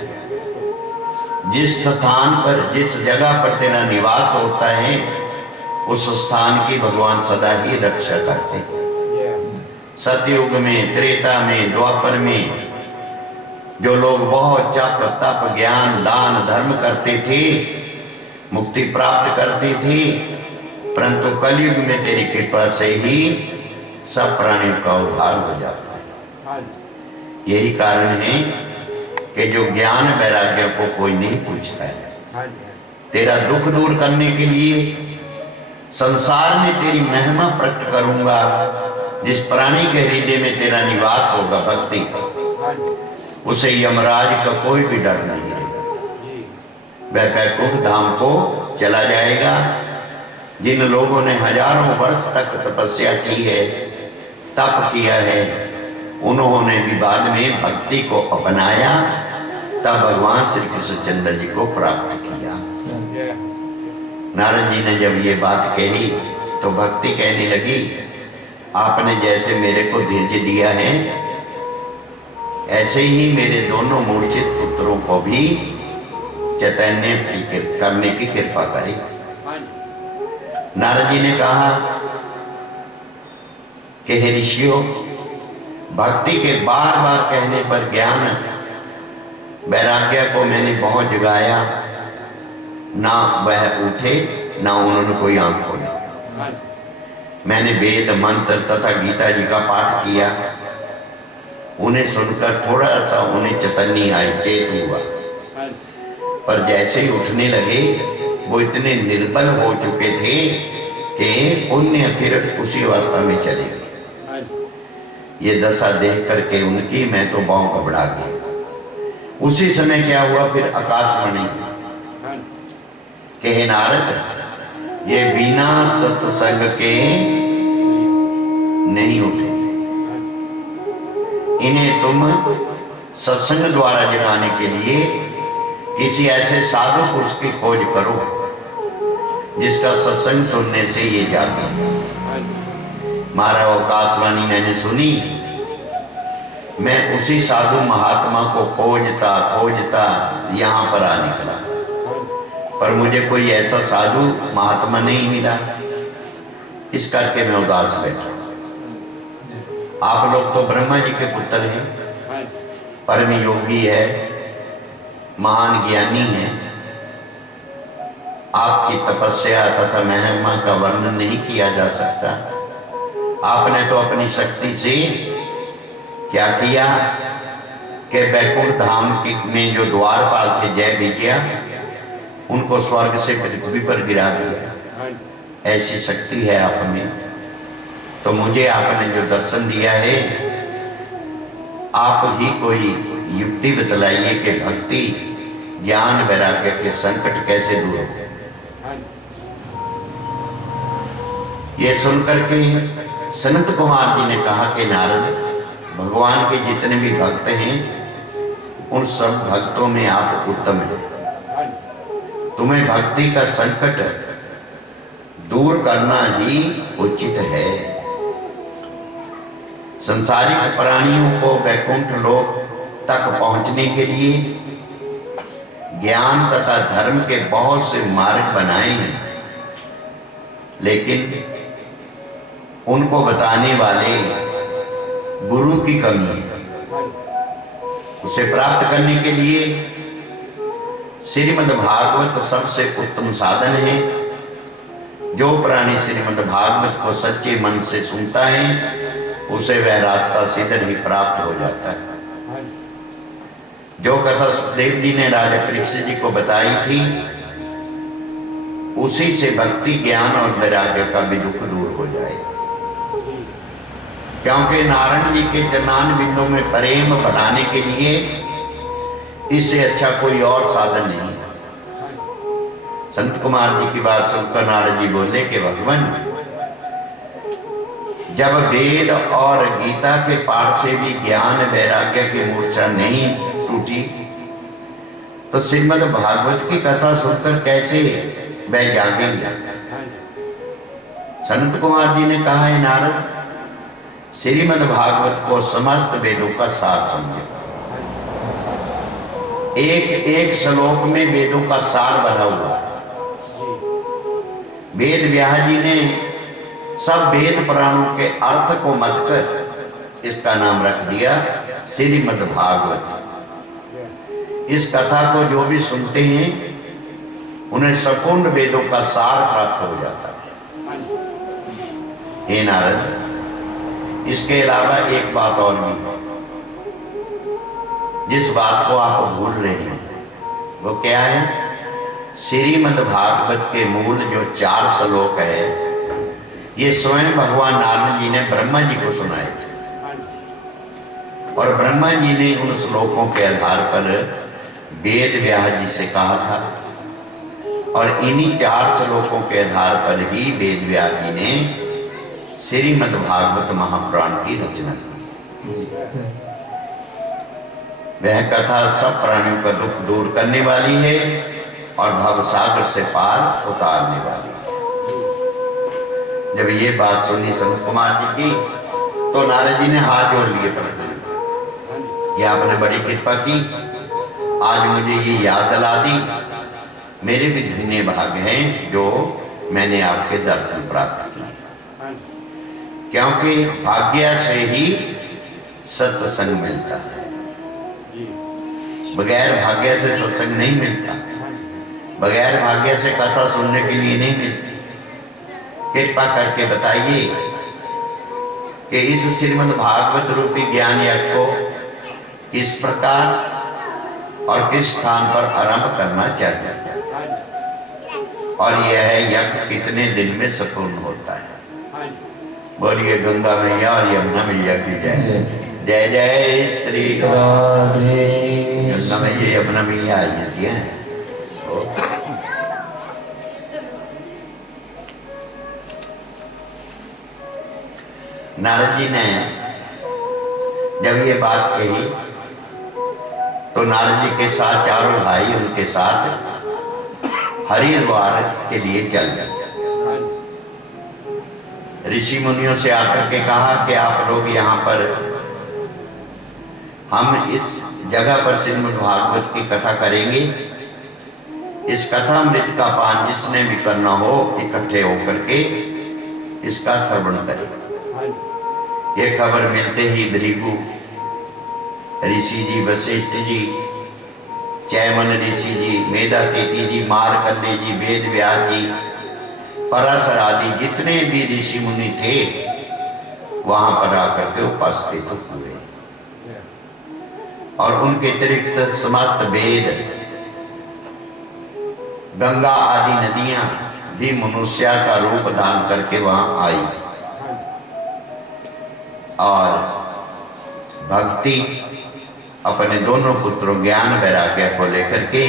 जिस स्थान पर, जिस जगह पर तेरा निवास होता है, उस स्थान की भगवान सदा ही रक्षा करते हैं। सतयुग में, त्रेता में, द्वापर में जो लोग बहुत जप तप ज्ञान दान धर्म करते थे, मुक्ति प्राप्त करते थे, परंतु कलयुग में तेरी कृपा से ही सब प्राणियों का उद्धार हो जाता है। यही कारण है कि जो ज्ञान वैराग्य को कोई नहीं पूछता है। तेरा दुख दूर करने के लिए संसार में तेरी महिमा प्रकट करूंगा। जिस प्राणी के हृदय में तेरा निवास होगा भक्ति का, उसे यमराज का कोई भी डर नहीं रहेगा। वह वैकुंठ धाम को चला जाएगा। जिन लोगों ने हजारों वर्ष तक तपस्या की है, तप किया है, उन्होंने भी बाद में भक्ति को अपनाया, तब भगवान श्री कृष्णचंद्र जी को प्राप्त किया। नारद जी ने जब ये बात कही तो भक्ति कहने लगी, आपने जैसे मेरे को धैर्य दिया है ऐसे ही मेरे दोनों मूर्छित पुत्रों को भी चैतन्य करने की कृपा करें। नारद जी ने कहा कि हे ऋषियों, भक्ति के बार बार कहने पर ज्ञान वैराग्य को मैंने बहुत जगाया, ना वह उठे ना उन्होंने कोई आंख खोली। मैंने वेद मंत्र तथा गीता जी का पाठ किया, उन्हें सुनकर थोड़ा सा उन्हें चैतन्य आई, चेत हुआ, पर जैसे ही उठने लगे वो इतने निर्बल हो चुके थे कि पुण्य फिर उसी अवस्था में चले गए। ये दशा देख करके उनकी मैं तो बहुत घबरा गई। उसी समय क्या हुआ, फिर आकाशवाणी कि हे नारद, ये बिना सत्संग के नहीं उठे, इन्हें तुम सत्संग द्वारा जगाने के लिए किसी ऐसे साधु पुरुष की खोज करो जिसका सत्संग सुनने से ये जागे। मारा आकाशवाणी मैंने सुनी, मैं उसी साधु महात्मा को खोजता खोजता यहाँ पर आ निकला, पर मुझे कोई ऐसा साधु महात्मा नहीं मिला। इस करके मैं उदास बैठा। आप लोग तो ब्रह्मा जी के पुत्र हैं, परम योगी है, महान ज्ञानी है, आपकी तपस्या तथा महिमा का वर्णन नहीं किया जा सकता। आपने तो अपनी शक्ति से क्या किया कि बैकुंठ धाम में जो द्वारपाल थे जय विजया, उनको स्वर्ग से पृथ्वी पर गिरा दिया। ऐसी शक्ति है आप में, तो मुझे आपने जो दर्शन दिया है, आप ही कोई युक्ति बतलाइए कि भक्ति ज्ञान वैराग्य के संकट कैसे दूर हो। ये सुनकर के सनत कुमार जी ने कहा कि नारद, भगवान के जितने भी भक्त हैं उन सब भक्तों में आप उत्तम हैं। तुम्हें भक्ति का संकट दूर करना ही उचित है। संसारिक प्राणियों को वैकुंठ लोक तक पहुंचने के लिए ज्ञान तथा धर्म के बहुत से मार्ग बनाए हैं, लेकिन उनको बताने वाले गुरु की कमी है। उसे प्राप्त करने के लिए श्रीमद् भागवत सबसे उत्तम साधन है। जो प्राणी श्रीमद् भागवत को सच्चे मन से सुनता है उसे वह रास्ता सीधे ही प्राप्त हो जाता है। जो कथा सुखदेव जी ने राजा परीक्षित जी को बताई थी, उसी से भक्ति ज्ञान और वैराग्य का भी दुख दूर हो जाएगा। क्योंकि नारायण जी के चरणान बिंदों में प्रेम बढ़ाने के लिए इससे अच्छा कोई और साधन नहीं है। संत कुमार जी की बात सुनकर नारद जी बोले कि भगवान, जब वेद और गीता के पाठ से भी ज्ञान वैराग्य की मूर्छा नहीं टूटी, तो श्रीमद् भागवत की कथा सुनकर कैसे वह जागेंगे। संत कुमार जी ने कहा है नारद, श्रीमद् भागवत को समस्त वेदों का सार समझे। एक एक श्लोक में वेदों का सार भरा हुआ है। वेद व्यास जी ने सब वेद पुराणों के अर्थ को मत कर इसका नाम रख दिया श्रीमद् भागवत। इस कथा को जो भी सुनते हैं उन्हें संपूर्ण वेदों का सार प्राप्त हो जाता है। हे नारद, इसके अलावा एक बात और भी है, जिस बात को आप भूल रहे हैं वो क्या है? श्रीमद् भागवत के मूल जो 4 श्लोक है, ये स्वयं भगवान नारद जी ने ब्रह्मा जी को सुनाए थे, और ब्रह्मा जी ने उन श्लोकों के आधार पर वेद व्यास जी से कहा था, और इन्हीं 4 श्लोकों के आधार पर ही वेद व्यास जी ने श्रीमद् भागवत महापुराण की रचना की। वह कथा सब प्राणियों का दुख दूर करने वाली है और भवसागर से पार उतारने वाली है। जब ये बात सुनी संत कुमार जी की तो नारद जी ने हाथ जोड़ लिए प्रभु, ये आपने बड़ी कृपा की, आज मुझे ये याद दिला दी। मेरे भी धन्य भाग्य हैं जो मैंने आपके दर्शन प्राप्त किए, क्योंकि भाग्य से ही सत्संग मिलता है, बगैर भाग्य से सत्संग नहीं मिलता, बगैर भाग्य से कथा सुनने के लिए नहीं मिलती। कृपा करके बताइए कि इस श्रीमद् भागवत रूपी ज्ञान यज्ञ को किस प्रकार और किस स्थान पर आरंभ करना चाहिए और यह यज्ञ कितने दिन में संपूर्ण होता है। बोलिए गंगा मैया और यमुना मैया की जय। जय जय श्री राधे। गंगा मैया यमुना मैया आई जाती है। नारद जी ने जब ये बात कही तो नारद जी के साथ चारों भाई उनके साथ हरिद्वार के लिए चल गए। ऋषि मुनियों से आकर के कहा कि आप लोग यहाँ पर, हम इस जगह पर श्रीमद् भागवत की कथा करेंगे। इस कथा अमृत का पान जिसने भी करना हो इकट्ठे होकर के इसका श्रवण करें। ये खबर मिलते ही भृगु ऋषि जी, वशिष्ठ जी, चैमन ऋषि जी, मेधातिथि जी, मार्कंडेय जी, वेद व्यास जी, पराशर आदि जितने भी ऋषि मुनि थे वहां पर आकर के उपस्थित हुए और उनके अतिरिक्त समस्त वेद, गंगा आदि नदियां भी मनुष्य का रूप धारण करके वहां आई और भक्ति अपने दोनों पुत्रों ज्ञान वैराग्य को लेकर के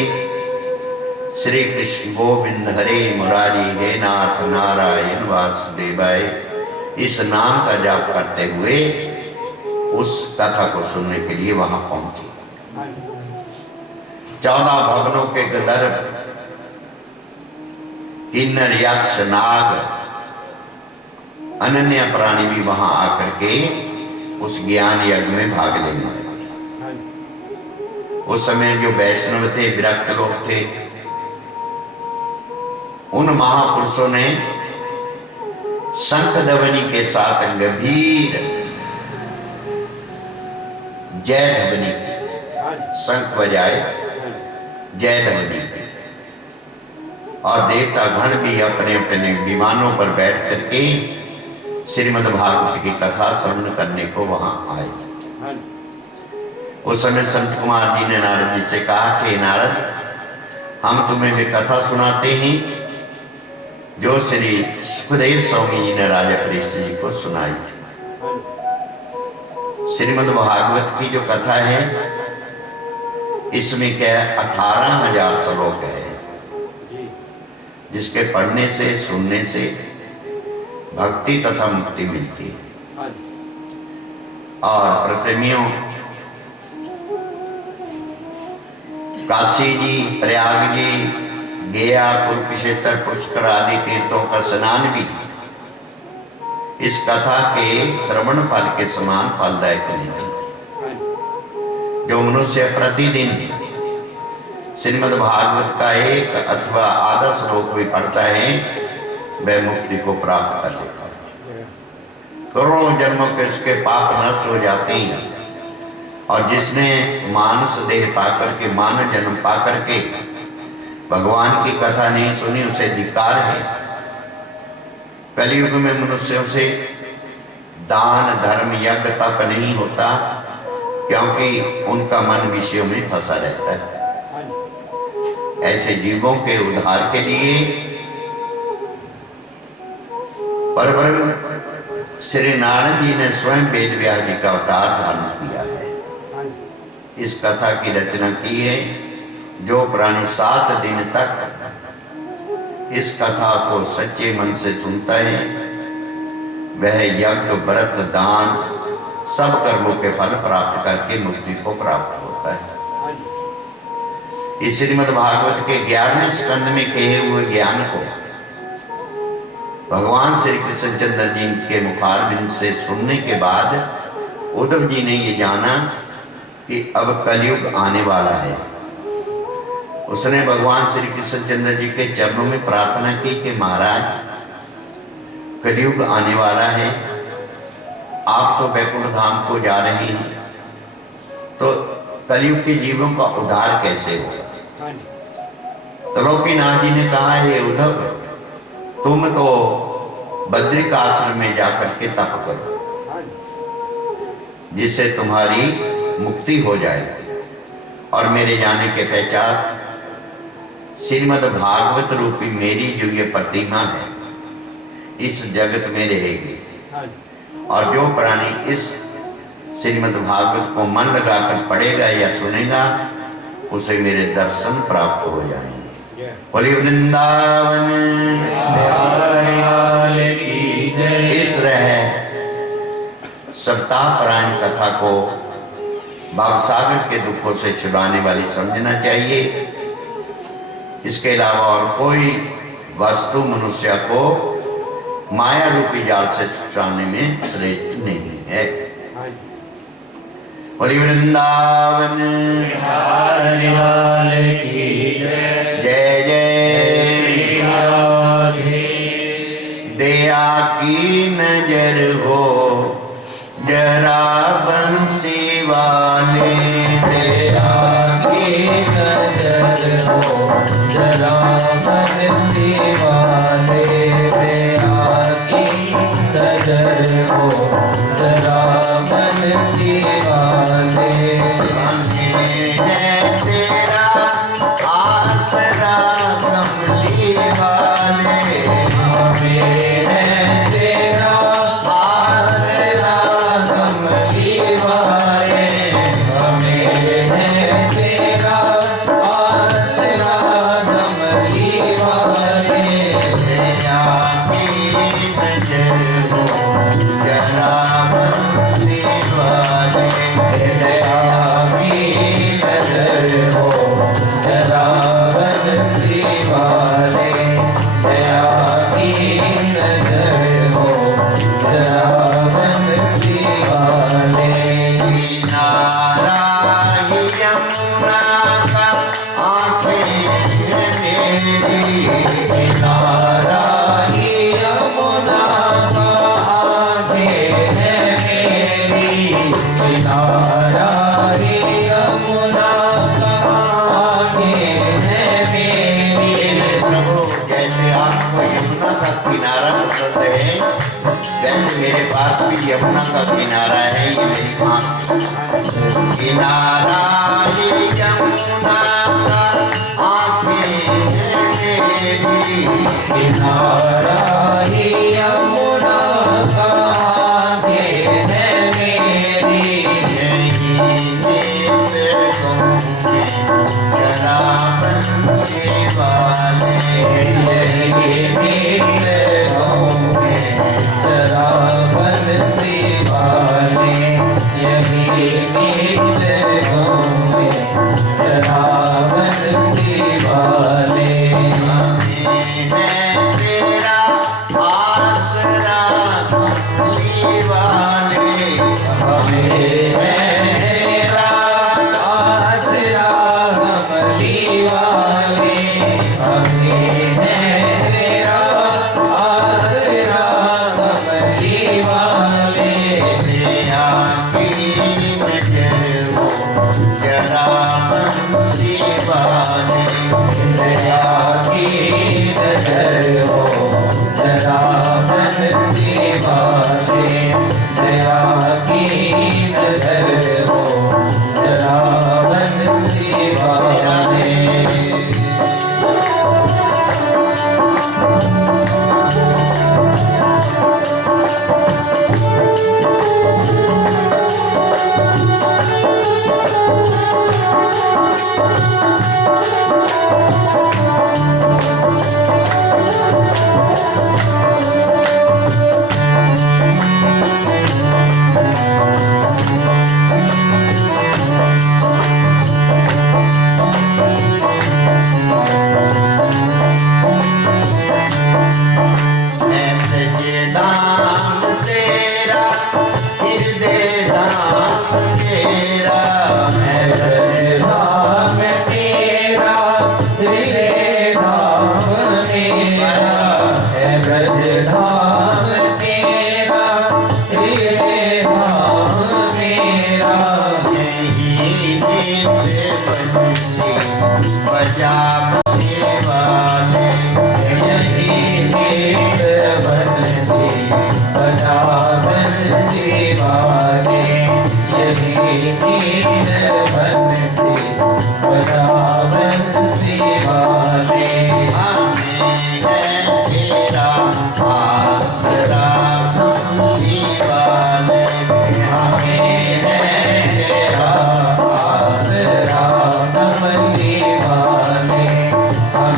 श्री कृष्ण गोविंद हरे मुरारी हे नाथ नारायण वासुदेवाय इस नाम का जाप करते हुए उस कथा को सुनने के लिए वहां पहुंचे। 14 भवनों के गंधर्व, किन्नर, यक्ष, नाग, अनन्य प्राणी भी वहां आकर के उस ज्ञान यज्ञ में भाग लेने लगे। उस समय जो वैष्णव थे, विरक्त लोग थे, उन महापुरुषों ने शंख ध्वनि के साथ गंभीर जय ध्वनि, शंख बजाए जय ध्वनि, और देवता गण भी अपने अपने विमानों पर बैठ करके श्रीमद् भागवत की कथा श्रवण करने को वहां आए। उस समय संत कुमार जी ने नारद जी से कहा कि नारद, हम तुम्हें भी कथा सुनाते हैं जो श्री सुखदेव स्वामी जी ने राजा परीक्षित जी को सुनाई। श्रीमद् भागवत की जो कथा है इसमें क्या 18,000 श्लोक है, जिसके पढ़ने से, सुनने से भक्ति तथा मुक्ति मिलती है। और प्रेमियों, काशी जी, प्रयाग जी, गया, कुरुक्षेत्र, पुष्कर आदि तीर्थों का स्नान भी इस कथा के श्रवण फल के समान फलदायक नहीं। जो मनुष्य प्रतिदिन श्रीमद् भागवत का एक अथवा आधा श्लोक भी पढ़ता है वह मुक्ति को प्राप्त कर लेता है। करोड़ों जन्मों के उसके पाप नष्ट हो जाते हैं और जिसने मानस देह पाकर के, मानव जन्म पाकर के भगवान की कथा नहीं सुनी उसे धिक्कार है। कलयुग में मनुष्यों से दान, धर्म, यज्ञ, तप नहीं होता क्योंकि उनका मन विषयों में फंसा रहता है। ऐसे जीवों के उद्धार के लिए परब्रह्म श्री नारायण जी ने स्वयं वेद व्यास जी का अवतार धारण किया है। इस कथा की रचना की है। जो प्राणी 7 दिन तक इस कथा को सच्चे मन से सुनता है वह यज्ञ, व्रत, दान सब कर्मों के फल प्राप्त करके मुक्ति को प्राप्त होता है। होता है। इस श्रीमद् भागवत के 11वें स्कंद में कहे हुए ज्ञान को भगवान श्री कृष्णचंद्र जी के मुखारबिंद से सुनने के बाद उद्धव जी ने ये जाना कि अब कलयुग आने वाला है। उसने भगवान श्री कृष्णचंद्र जी के चरणों में प्रार्थना की कि महाराज, कलयुग आने वाला है, आप तो बैकुंठ धाम को जा रहे हैं, तो कलयुग के जीवों का उद्धार कैसे होगा? त्रिलोकीनाथ जी ने कहा, हे उद्धव, तुम तो बद्रिक आश्रम में जाकर के तप करो, जिससे तुम्हारी मुक्ति हो जाए, और मेरे जाने के पश्चात श्रीमद् भागवत रूपी मेरी जो ये प्रतिमा है इस जगत में रहेगी, और जो प्राणी इस श्रीमद् भागवत को मन लगाकर पढ़ेगा या सुनेगा उसे मेरे दर्शन प्राप्त हो जाएंगे। बोलिए वृंदावन की जय। इस तरह सप्ताह परायण कथा को भावसागर के दुखों से छुड़ाने वाली समझना चाहिए। इसके अलावा और कोई वस्तु मनुष्य को माया रूपी जाल से छुड़ाने में श्रेष्ठ नहीं है। बोलिए वृंदावन की जय। जय जय श्री राधे। दया की नजर हो जरा बंसी वाले, दया की नजर हो जरा बंसी वाले, दया की नजर हो जरा बंसी वाले। है तेरा आसरा कमली वाले, हमें है तेरा आसरा कमली वाले, हमें है तेरा आसरा कमली वाले। दया की नजर हो जरा बंसी वाले, दया की नजर हो जरा बंसी वाले, दया की नजर हो जरा बंसी वाले। किनारा ही यमुना का आंखें मेरी, किनारा ही यमुना का आंखें है मेरी, किनारा ही यमुना का आंखें है मेरी। प्रभु जैसे आपको यमुना का किनारा पसंद है, वैसे मेरे पास भी यमुना का किनारा है, ये मेरी आँख। किनारा ही यमुना का आंखें मेरी, किनारा ही यमुना का आंखें है मेरी। जरा बंसी वाले, यही मीत होंगे जरा बंसी वाले, यही मीत होंगे जरा बंसी वाले। तेरा आसरा कमली वाले, हमें है तेरा आसरा कमली वाले, हमें है तेरा आसरा कमली वाले। दया की नजर हो जरा बंसी वाले, दया की नजर हो जरा बंसी वाले, दया की नजर हो जरा बंसी वाले।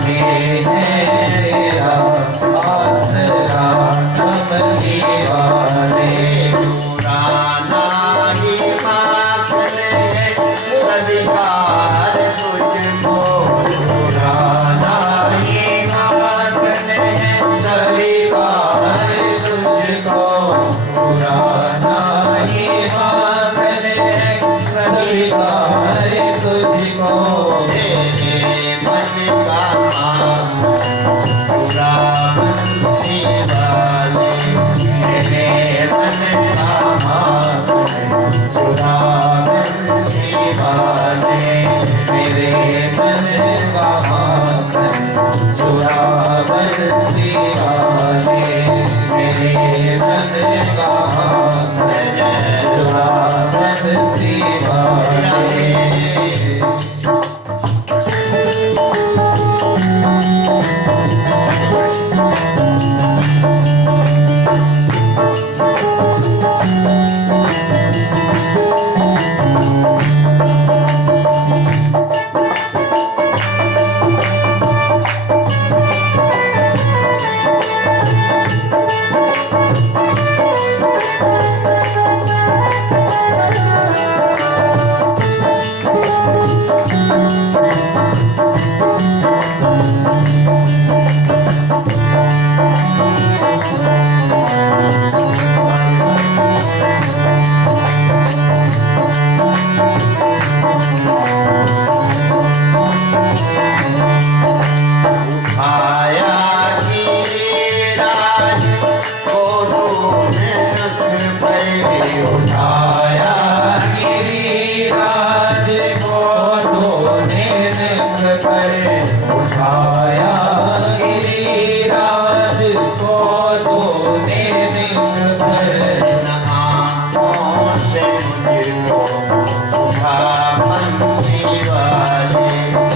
हमें है तेरा आसरा कमली वाले। पुराना ही माखन है स्वीकार तुझको, पुराना ही माखन है स्वीकार तुझको, पुराना ही माखन है स्वीकार तुझको। तेरे मन का मान पूरा बंसी वाले, मेरे मन का माखन पूरा बंसी वाले, मेरे मन का माखन पूरा बंसी वाले, मेरे मन का माखन पूरा बंसी वाले। आया गिरिराज को तूने रख पे उठाया, गिरिराज को तूने रख पर उठाया, गिरिराज को तूने रख पर। आँखों से मुझको उठा बंसी वाले,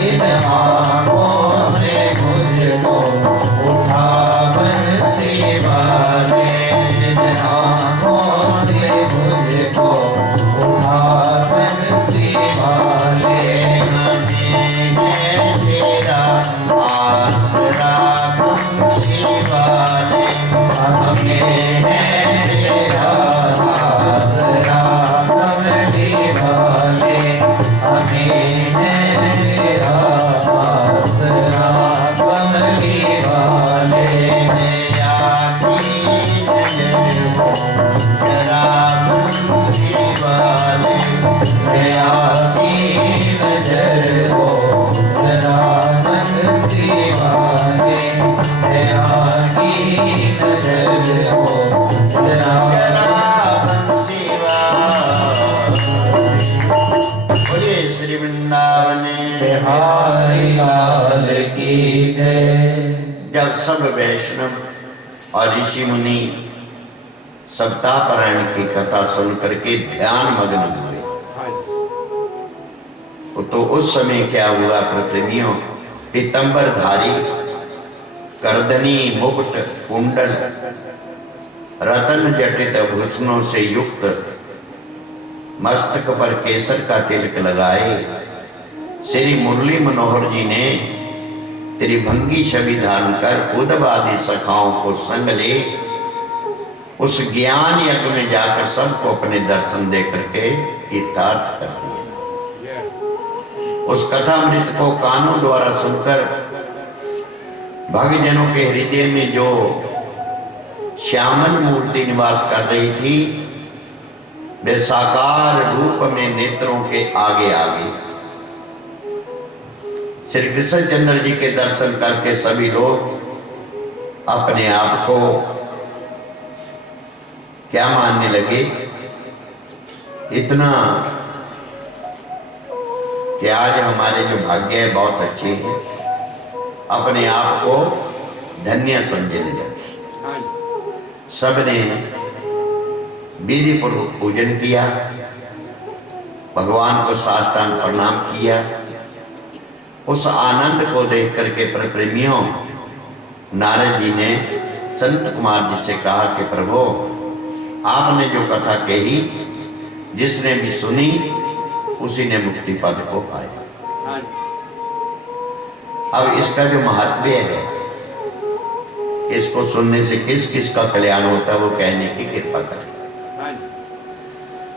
इन आँखों से मुझको उठा बंसी वाले, इन आँखों से मुझको उठा बंसी वाले। हमें तेरा आसरा बंसी वाले, हमें है तेरा आसरा कमली वाले, हमें है तेरा आसरा कमली वाले। दया की नजर हो जरा बंसी वाले, दया की नजर हो जरा। श्री वृंदावन बिहारी लाल की जय। जब सब वैष्णव और ऋषि मुनि सप्ताह पारायण की कथा सुन करके ध्यान मग्न हुए, तो उस समय क्या हुआ प्रेमियों, पीतंबरधारी करदनी मुकुट कुंडल रतन जटित भूषणों से युक्त मस्तक पर केसर का तिलक लगाए श्री मुरली मनोहर जी ने त्रिभंगी छवि धारण कर उद्धव आदि सखाओं को संग ले उस ज्ञान यज्ञ में जाकर सबको अपने दर्शन दे करके तीर्थार्थ कर दिया। उस कथामृत को कानों द्वारा सुनकर भक्तजनों के हृदय में जो श्यामल मूर्ति निवास कर रही थी वे साकार रूप में नेत्रों के आगे आ गई। श्री कृष्ण चंद्र जी के दर्शन करके सभी लोग अपने आप को क्या मानने लगे, इतना कि आज हमारे जो भाग्य है बहुत अच्छे हैं, अपने आप को धन्य समझने लगे। सबने विधि पूर्वक पूजन किया, भगवान को साष्टांग प्रणाम किया। उस आनंद को देख करके प्रेमियों नारद जी ने संत कुमार जी से कहा कि प्रभु आपने जो कथा कही जिसने भी सुनी उसी ने मुक्ति पद को पाया। अब इसका जो महत्व है, इसको सुनने से किस किस का कल्याण होता है, वो कहने की कृपा करें।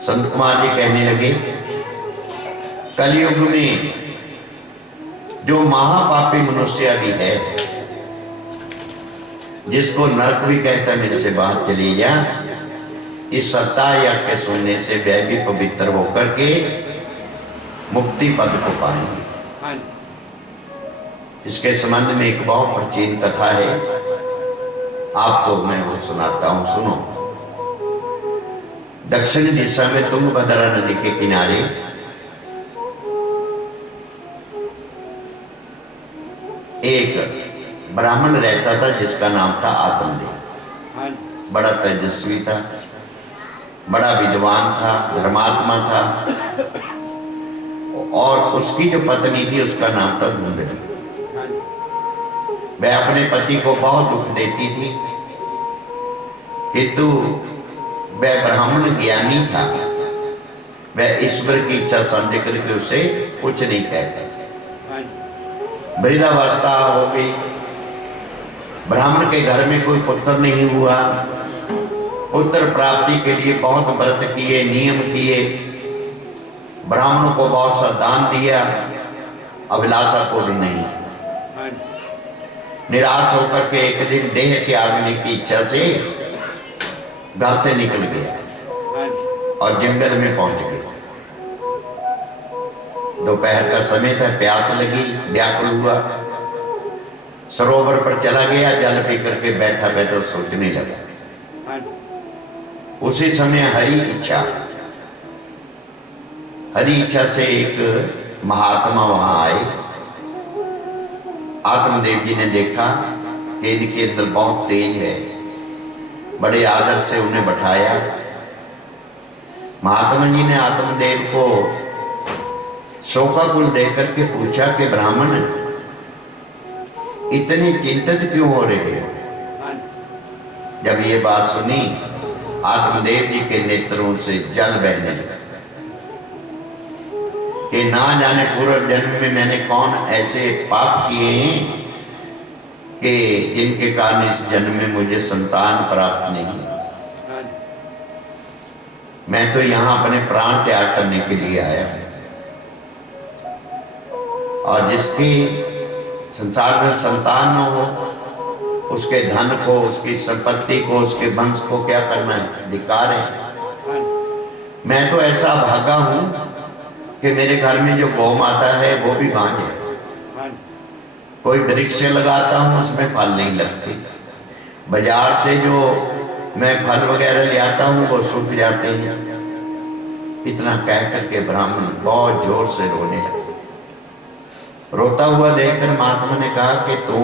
संत कुमार जी कहने लगे, कलयुग में जो महापापी मनुष्य भी है, जिसको नरक भी कहता है, मेरे से बाहर चली जा, इस सप्ताह यज्ञ के सुनने से वह भी पवित्र होकर के मुक्ति पद को पाएंगे। इसके संबंध में एक बहुत प्राचीन कथा है, आपको मैं वो सुनाता हूं, सुनो। दक्षिण दिशा में तुंगभद्रा नदी के किनारे एक ब्राह्मण रहता था जिसका नाम था आत्मदेव। बड़ा तेजस्वी था, बड़ा विद्वान था, धर्मात्मा था, और उसकी जो पत्नी थी उसका नाम था धुंधली। वह अपने पति को बहुत दुख देती थी, किंतु वह ब्राह्मण ज्ञानी था, वह ईश्वर की इच्छा समझ करके उसे कुछ नहीं कहता। वृद्धावस्था हो गई, ब्राह्मण के घर में कोई पुत्र नहीं हुआ, पुत्र प्राप्ति के लिए बहुत व्रत किए, नियम किए, ब्राह्मणों को बहुत सा दान दिया, अभिलाषा पूर्ण नहीं। निराश होकर के एक दिन देह त्यागने की इच्छा से घर से निकल गया और जंगल में पहुंच गया। दोपहर का समय था, प्यास लगी, व्याकुल हुआ, सरोवर पर चला गया, जल पी करके बैठा बैठा सोचने लगा। उसी समय हरि इच्छा से एक महात्मा वहां आए। आत्मदेव जी ने देखा कि इनके अंदर बहुत तेज है, बड़े आदर से उन्हें बैठाया। महात्मा जी ने आत्मदेव को शोकाकुल देख करके पूछा कि ब्राह्मण, इतने चिंतित क्यों हो रहे हो? जब ये बात सुनी, आत्मदेव जी के नेत्रों से जल बहने लगा कि ना जाने पूर्व जन्म में मैंने कौन ऐसे पाप किए हैं कि जिनके कारण इस जन्म में मुझे संतान प्राप्त नहीं। मैं तो यहाँ अपने प्राण त्याग करने के लिए आया हूँ, और जिसकी संसार में संतान न हो, उसके धन को, उसकी संपत्ति को, उसके वंश को क्या करना है? अधिकार है। मैं तो ऐसा भागा हूं कि मेरे घर में जो गौ माता है वो भी बांझ है। कोई वृक्ष लगाता हूं, उसमें फल नहीं लगते। बाजार से जो मैं फल वगैरह ले आता हूं वो सूख जाते हैं। इतना कह करके ब्राह्मण बहुत जोर से रोने लगा। रोता हुआ देखकर महात्मा ने कहा कि तू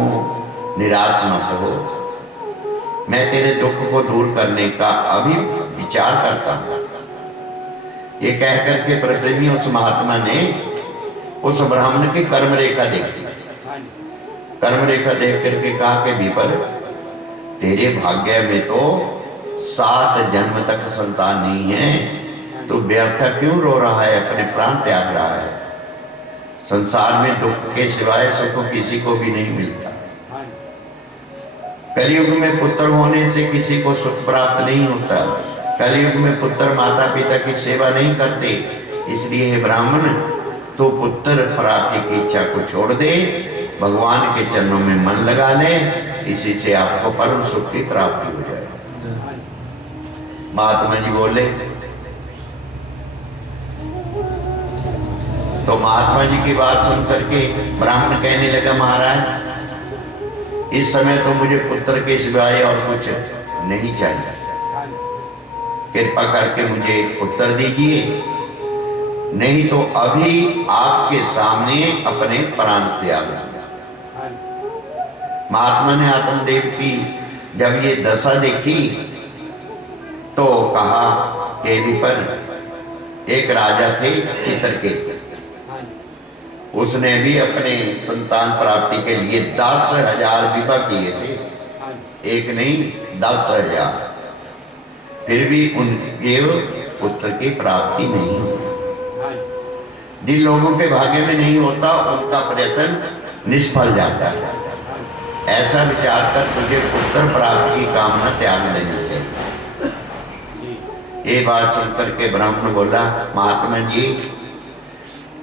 निराश मत हो, मैं तेरे दुख को दूर करने का अभी विचार करता हूं। ये कह करके प्रकृति उस महात्मा ने उस ब्राह्मण की कर्म रेखा देखी। कर्म रेखा देख करके कहा कि विपर, तेरे भाग्य में तो 7 जन्म तक संतान नहीं है, तू व्यर्थ क्यों रो रहा है, अपने प्राण त्याग रहा है? संसार में दुख के सिवाय सुख किसी को भी नहीं मिलता। कलयुग में पुत्र होने से किसी को सुख प्राप्त नहीं होता। कलयुग में पुत्र माता पिता की सेवा नहीं करते। इसलिए हे ब्राह्मण, तो पुत्र प्राप्ति की इच्छा को छोड़ दे, भगवान के चरणों में मन लगा ले, इसी से आपको परम सुख की प्राप्ति हो जाए। महात्मा जी बोले। तो महात्मा जी की बात सुन करके ब्राह्मण कहने लगा, महाराज इस समय तो मुझे पुत्र के सिवाय और कुछ नहीं चाहिए, कृपा करके मुझे एक पुत्र दीजिए, नहीं तो अभी आपके सामने अपने प्राण त्याग। महात्मा ने आत्मदेव की जब ये दशा देखी तो कहा कि विपर, एक राजा थे चित्रकेतु, उसने भी अपने संतान प्राप्ति के लिए 10,000 विवाह किए थे, एक नहीं 10,000, फिर भी उनके पुत्र की प्राप्ति नहीं हुई। जिन लोगों के भाग्य में नहीं होता उनका प्रयत्न निष्फल जाता है। ऐसा विचार कर तुझे पुत्र प्राप्ति की कामना त्याग लेनी चाहिए। ये बात सुनकर के ब्राह्मण बोला, महात्मा जी,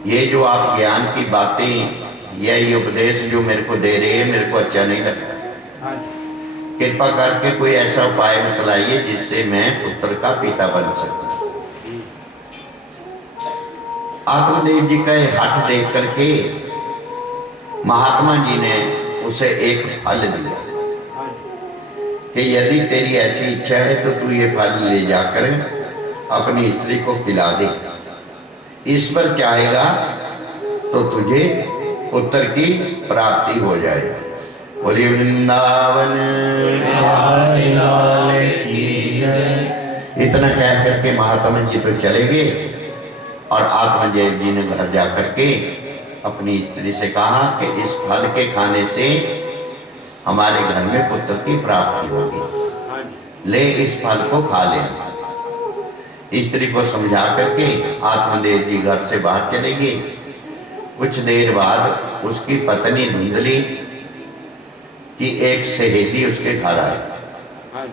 ये जो आप ज्ञान की बातें, ये उपदेश जो मेरे को दे रहे हैं, मेरे को अच्छा नहीं लगता। कृपा करके कोई ऐसा उपाय बतलाइए जिससे मैं पुत्र का पिता बन सकूं। आत्मदेव जी का हठ देख करके महात्मा जी ने उसे एक फल दिया कि यदि तेरी ऐसी इच्छा है तो तू ये फल ले जाकर अपनी स्त्री को खिला दे, इस पर चाहेगा तो तुझे पुत्र की प्राप्ति हो जाएगी। बोलिए वृंदावन बिहारी लाल की जय। इतना कह करके महात्मा जी तो चले गए और आत्मदेव जी ने घर जा करके अपनी स्त्री से कहा कि इस फल के खाने से हमारे घर में पुत्र की प्राप्ति होगी, ले इस फल को खा ले। स्त्री को समझा करके आत्मदेव जी घर से बाहर चले गए। कुछ देर बाद उसकी पत्नी धुंधली की एक सहेली उसके घर आई।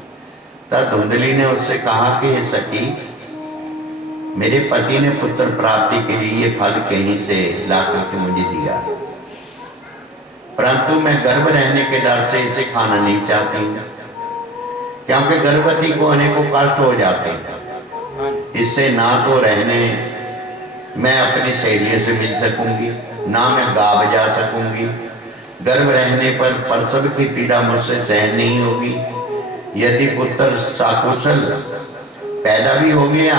तब धुंधली ने उससे कहा कि हे सखी, मेरे पति ने पुत्र प्राप्ति के लिए ये फल कहीं से ला करके मुझे दिया, परंतु मैं गर्भ रहने के डर से इसे खाना नहीं चाहती, क्योंकि गर्भवती को अनेकों कष्ट हो जाते हैं। इससे ना तो रहने मैं अपनी सहेलियों से मिल सकूंगी, ना मैं गा बजा सकूंगी। गर्भ रहने पर प्रसव की पीड़ा मुझसे सहन नहीं होगी। यदि पुत्र सकुशल पैदा भी हो गया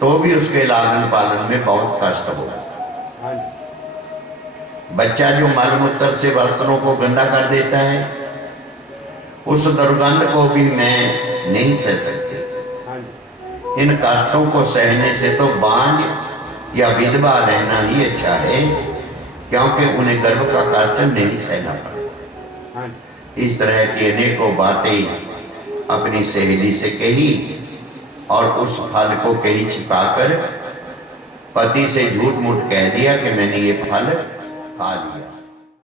तो भी उसके लालन पालन में बहुत कष्ट होगा। बच्चा जो मलमूत्र से वस्त्रों को गंदा कर देता है, उस दुर्गंध को भी मैं नहीं सह सकती। इन कष्टों को सहने से तो बांझ या विधवा रहना ही अच्छा है, क्योंकि उन्हें गर्भ का कष्ट नहीं सहना पड़ता। इस तरह की अनेकों बातें अपनी सहेली से कही और उस फल को कहीं छिपाकर पति से झूठ मूठ कह दिया कि मैंने ये फल खा लिया।